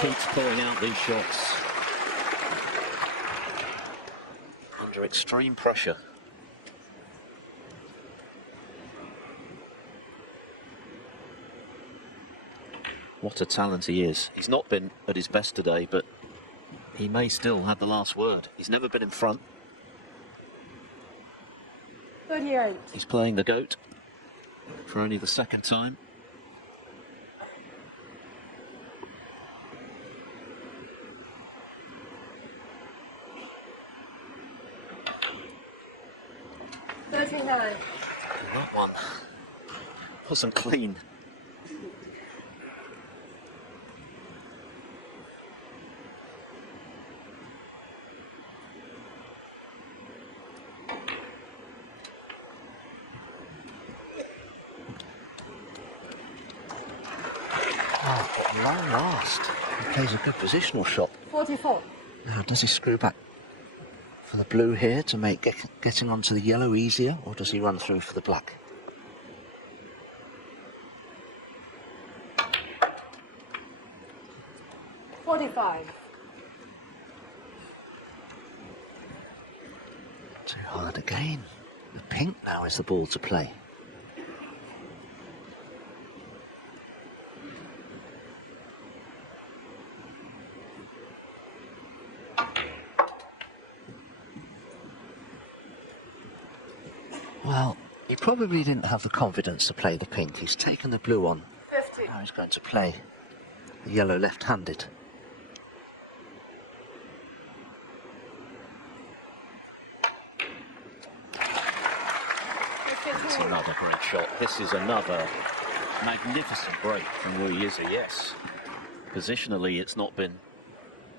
Keeps pulling out these shots under extreme pressure. What a talent he is. He's not been at his best today, but he may still have the last word. He's never been in front. 38. He's playing the goat for only the second time. $39. And that one wasn't clean. Oh, at long last, he plays a good positional shot. 44. Now, does he screw back for the blue here to make getting onto the yellow easier, or does he run through for the black? $45. Too hard again. The pink now is the ball to play. Well, he probably didn't have the confidence to play the pink. He's taken the blue on. 50. Now he's going to play the yellow left-handed. It's another great shot. This is another magnificent break from Yize. Yes, positionally it's not been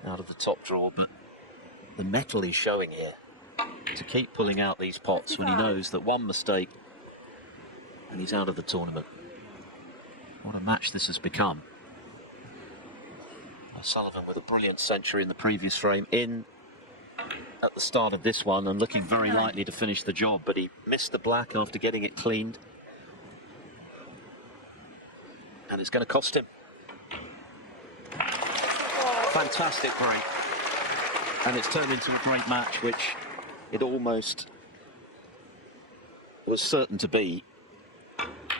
out of the top drawer, but the metal he's showing here to keep pulling out these pots when he knows that one mistake and he's out of the tournament. What a match this has become. O'Sullivan with a brilliant century in the previous frame, in at the start of this one and looking very likely to finish the job, but he missed the black after getting it cleaned, and it's going to cost him. Fantastic break, and it's turned into a great match, which it almost was certain to be,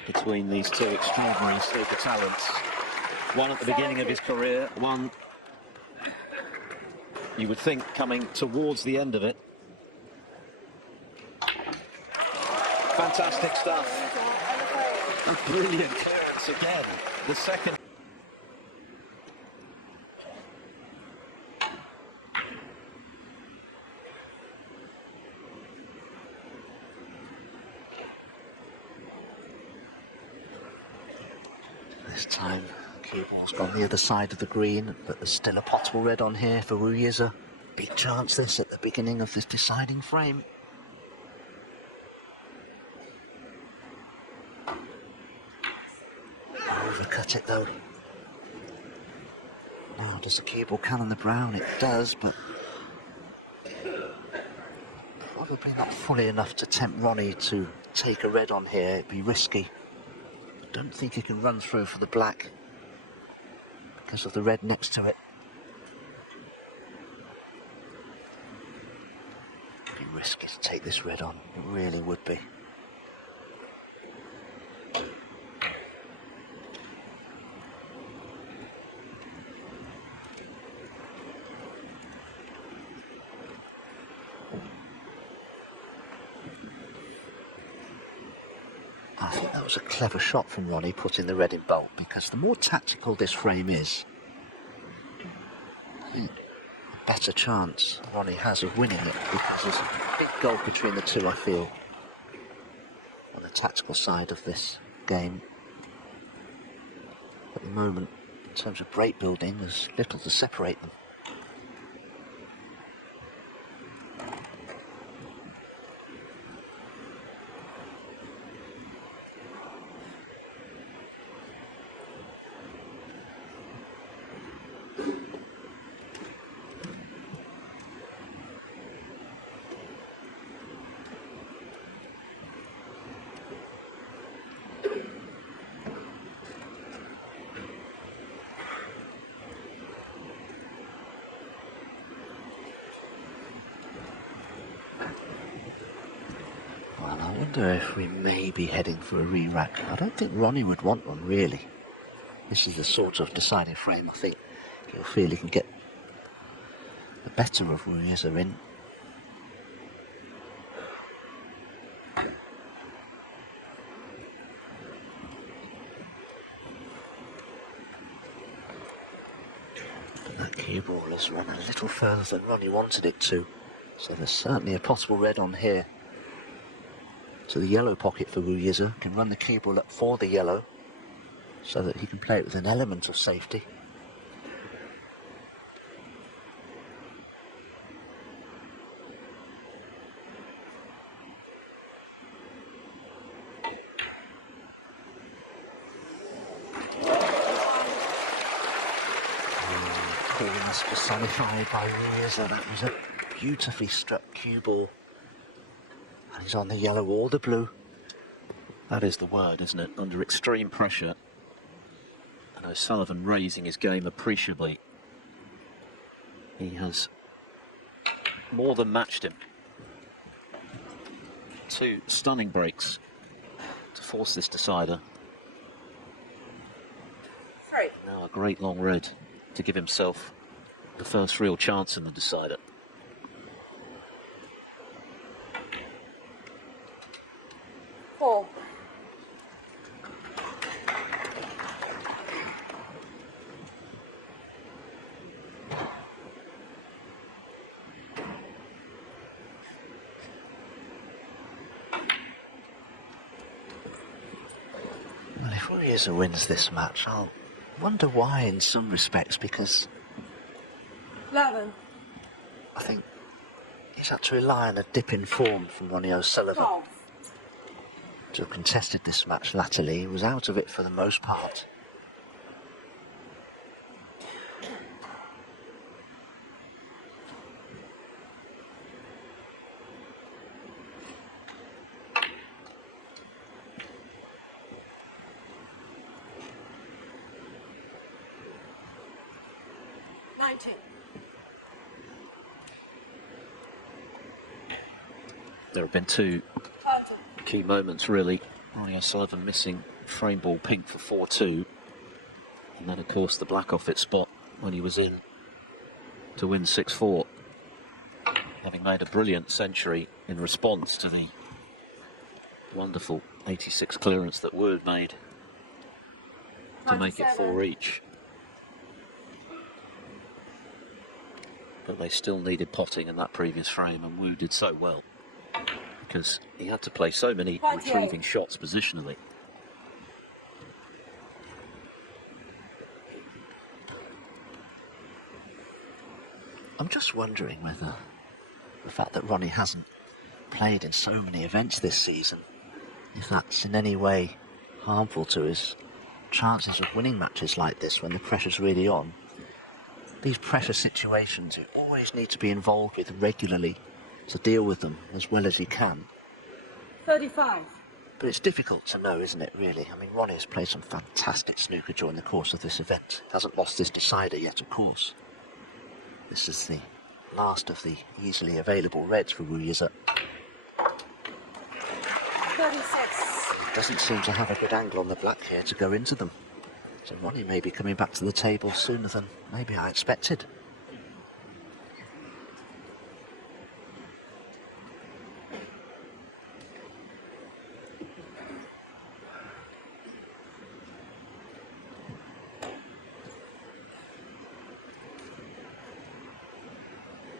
between these two extraordinary snooker talents. One at the beginning of his career, one you would think coming towards the end of it. Fantastic stuff. A brilliant clearance again. The second. This time, cue ball's gone the other side of the green, but there's still a potable red on here for Yize. Big chance this at the beginning of this deciding frame. Overcut it though. Now, does the cue ball cannon the brown? It does, but probably not fully enough to tempt Ronnie to take a red on here. It'd be risky. I don't think he can run through for the black because of the red next to it. It'd be risky to take this red on. It really would be. I think that was a clever shot from Ronnie, putting the red in bulk, because the more tactical this frame is, I think the better chance Ronnie has of winning it, because there's a big gulf between the two, I feel, on the tactical side of this game. At the moment, in terms of break building, there's little to separate them. Well, I wonder if we may be heading for a re-rack. I don't think Ronnie would want one, really. This is the sort of deciding frame I think he'll feel he can get the better of Yize in. But that cue ball has run a little further than Ronnie wanted it to, so there's certainly a possible red on here. To the yellow pocket for Yize, can run the cue ball up for the yellow so that he can play it with an element of safety. Coolness personified by Yize. That was a beautifully struck cue ball. And he's on the yellow or the blue. That is the word, isn't it? Under extreme pressure. And O'Sullivan raising his game appreciably. He has more than matched him. Two stunning breaks to force this decider. Three. Now a great long red to give himself the first real chance in the decider. Four. Well, if Yize wins this match, I'll wonder why in some respects, because 11. I think he's had to rely on a dip in form from Ronnie O'Sullivan 12. to have contested this match latterly. He was out of it for the most part. There have been two key moments really. Ronnie O'Sullivan missing frame ball pink for 4-2. And then of course the black off its spot when he was in to win 6-4. Having made a brilliant century in response to the wonderful 86 clearance that Wood made to make it 4 each. But they still needed potting in that previous frame, and Wu did so well because he had to play so many retrieving shots positionally. I'm just wondering whether the fact that Ronnie hasn't played in so many events this season, if that's in any way harmful to his chances of winning matches like this when the pressure's really on. These pressure situations you always need to be involved with regularly to deal with them as well as you can. 35. But it's difficult to know, isn't it, really? I mean, Ronnie has played some fantastic snooker during the course of this event. Hasn't lost his decider yet, of course. This is the last of the easily available reds for Yize. 36. Doesn't seem to have a good angle on the black here to go into them. So Ronnie may be coming back to the table sooner than maybe I expected.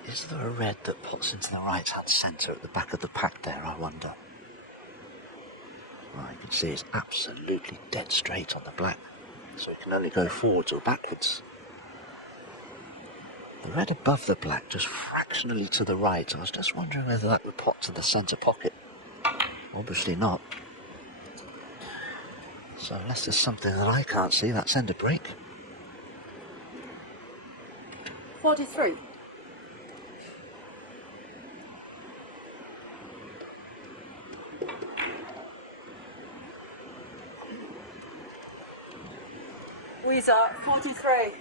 Is there a red that pops into the right-hand centre at the back of the pack there, I wonder? Well, you can see it's absolutely dead straight on the black, so it can only go forwards or backwards. The red above the black, just fractionally to the right, I was just wondering whether that would pop to the centre pocket. Obviously not. So unless there's something that I can't see, that's end of break. 43. Yize, 43.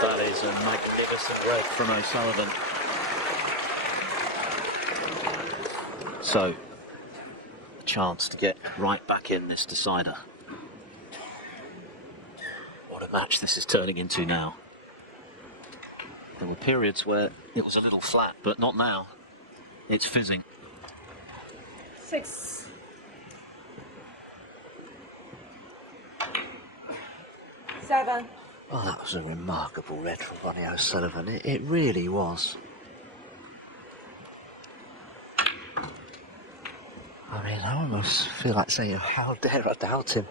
That is a magnificent red from O'Sullivan. So, a chance to get right back in this decider. What a match this is turning into now. There were periods where it was a little flat, but not now. It's fizzing. 6. 7. Well, that was a remarkable red from Ronnie O'Sullivan. It really was. I mean, I almost feel like saying, how dare I doubt him?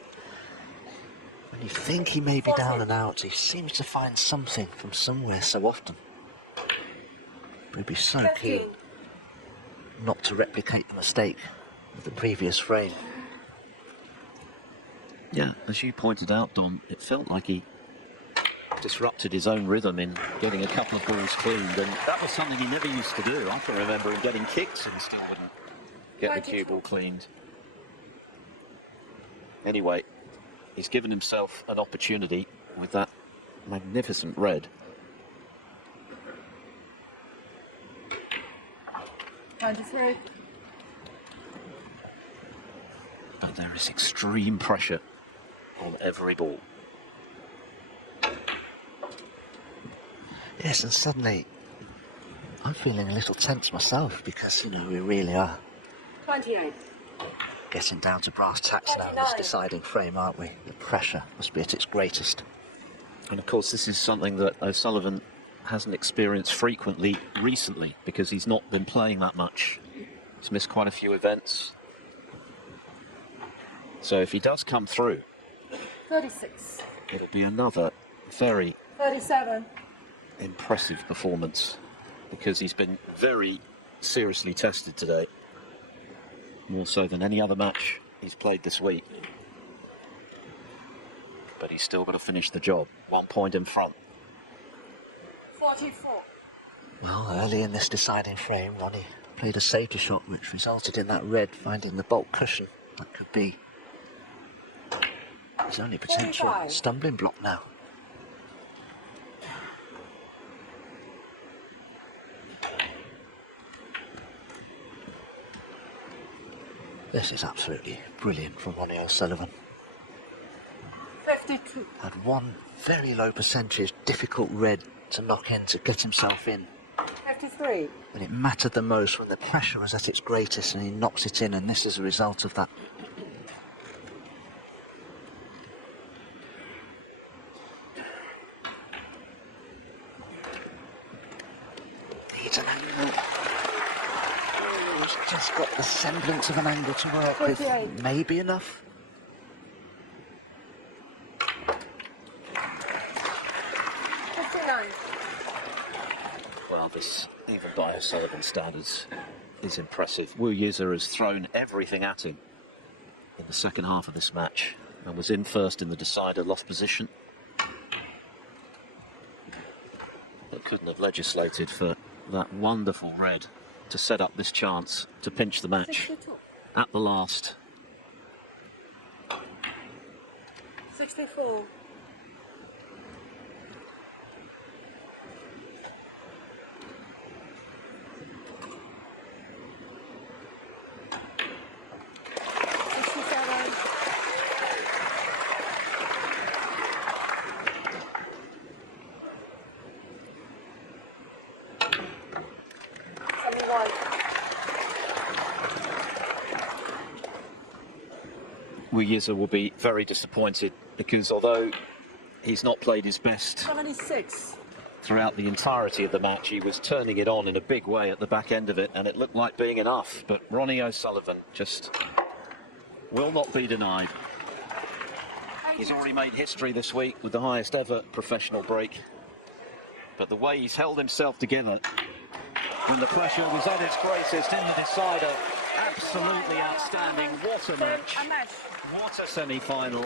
When you think he may be down and out, he seems to find something from somewhere so often. But he'd be so 15. keen not to replicate the mistake of the previous frame. Yeah, as you pointed out, Dom, it felt like he disrupted his own rhythm in getting a couple of balls cleaned, and that was something he never used to do. I can remember him getting kicks and still wouldn't get the cue ball cleaned. Anyway, he's given himself an opportunity with that magnificent red. 93. But there is extreme pressure on every ball. Yes, and suddenly I'm feeling a little tense myself because, you know, we really are 28. getting down to brass tacks now in this deciding frame, aren't we? The pressure must be at its greatest. And of course, this is something that O'Sullivan hasn't experienced frequently recently because he's not been playing that much. He's missed quite a few events. So if he does come through, 36. it'll be another very 37. impressive performance because he's been very seriously tested today, more so than any other match he's played this week. But he's still got to finish the job. 1 point in front. 44. Well, early in this deciding frame, Ronnie played a safety shot which resulted in that red finding the bulk cushion. That could be his only potential 45. stumbling block now. This is absolutely brilliant from Ronnie O'Sullivan. 52. Had one very low percentage, difficult red to knock in to get himself in. 53. But it mattered the most when the pressure was at its greatest, and he knocks it in, and this is a result of that. Needs an angle. He's just got the semblance of an angle to work with. 48. Maybe enough. 59. Well, this, even by O'Sullivan standards, is impressive. Yize has thrown everything at him in the second half of this match and was in first in the decider, lost position. But couldn't have legislated for that wonderful red to set up this chance to pinch the match 62. at the last. 64. Yize will be very disappointed because although he's not played his best 76. throughout the entirety of the match, he was turning it on in a big way at the back end of it, and it looked like being enough. But Ronnie O'Sullivan just will not be denied. He's already made history this week with the highest ever professional break. But the way he's held himself together when the pressure was at its greatest in the decider, absolutely outstanding. What a match. What a semi-final.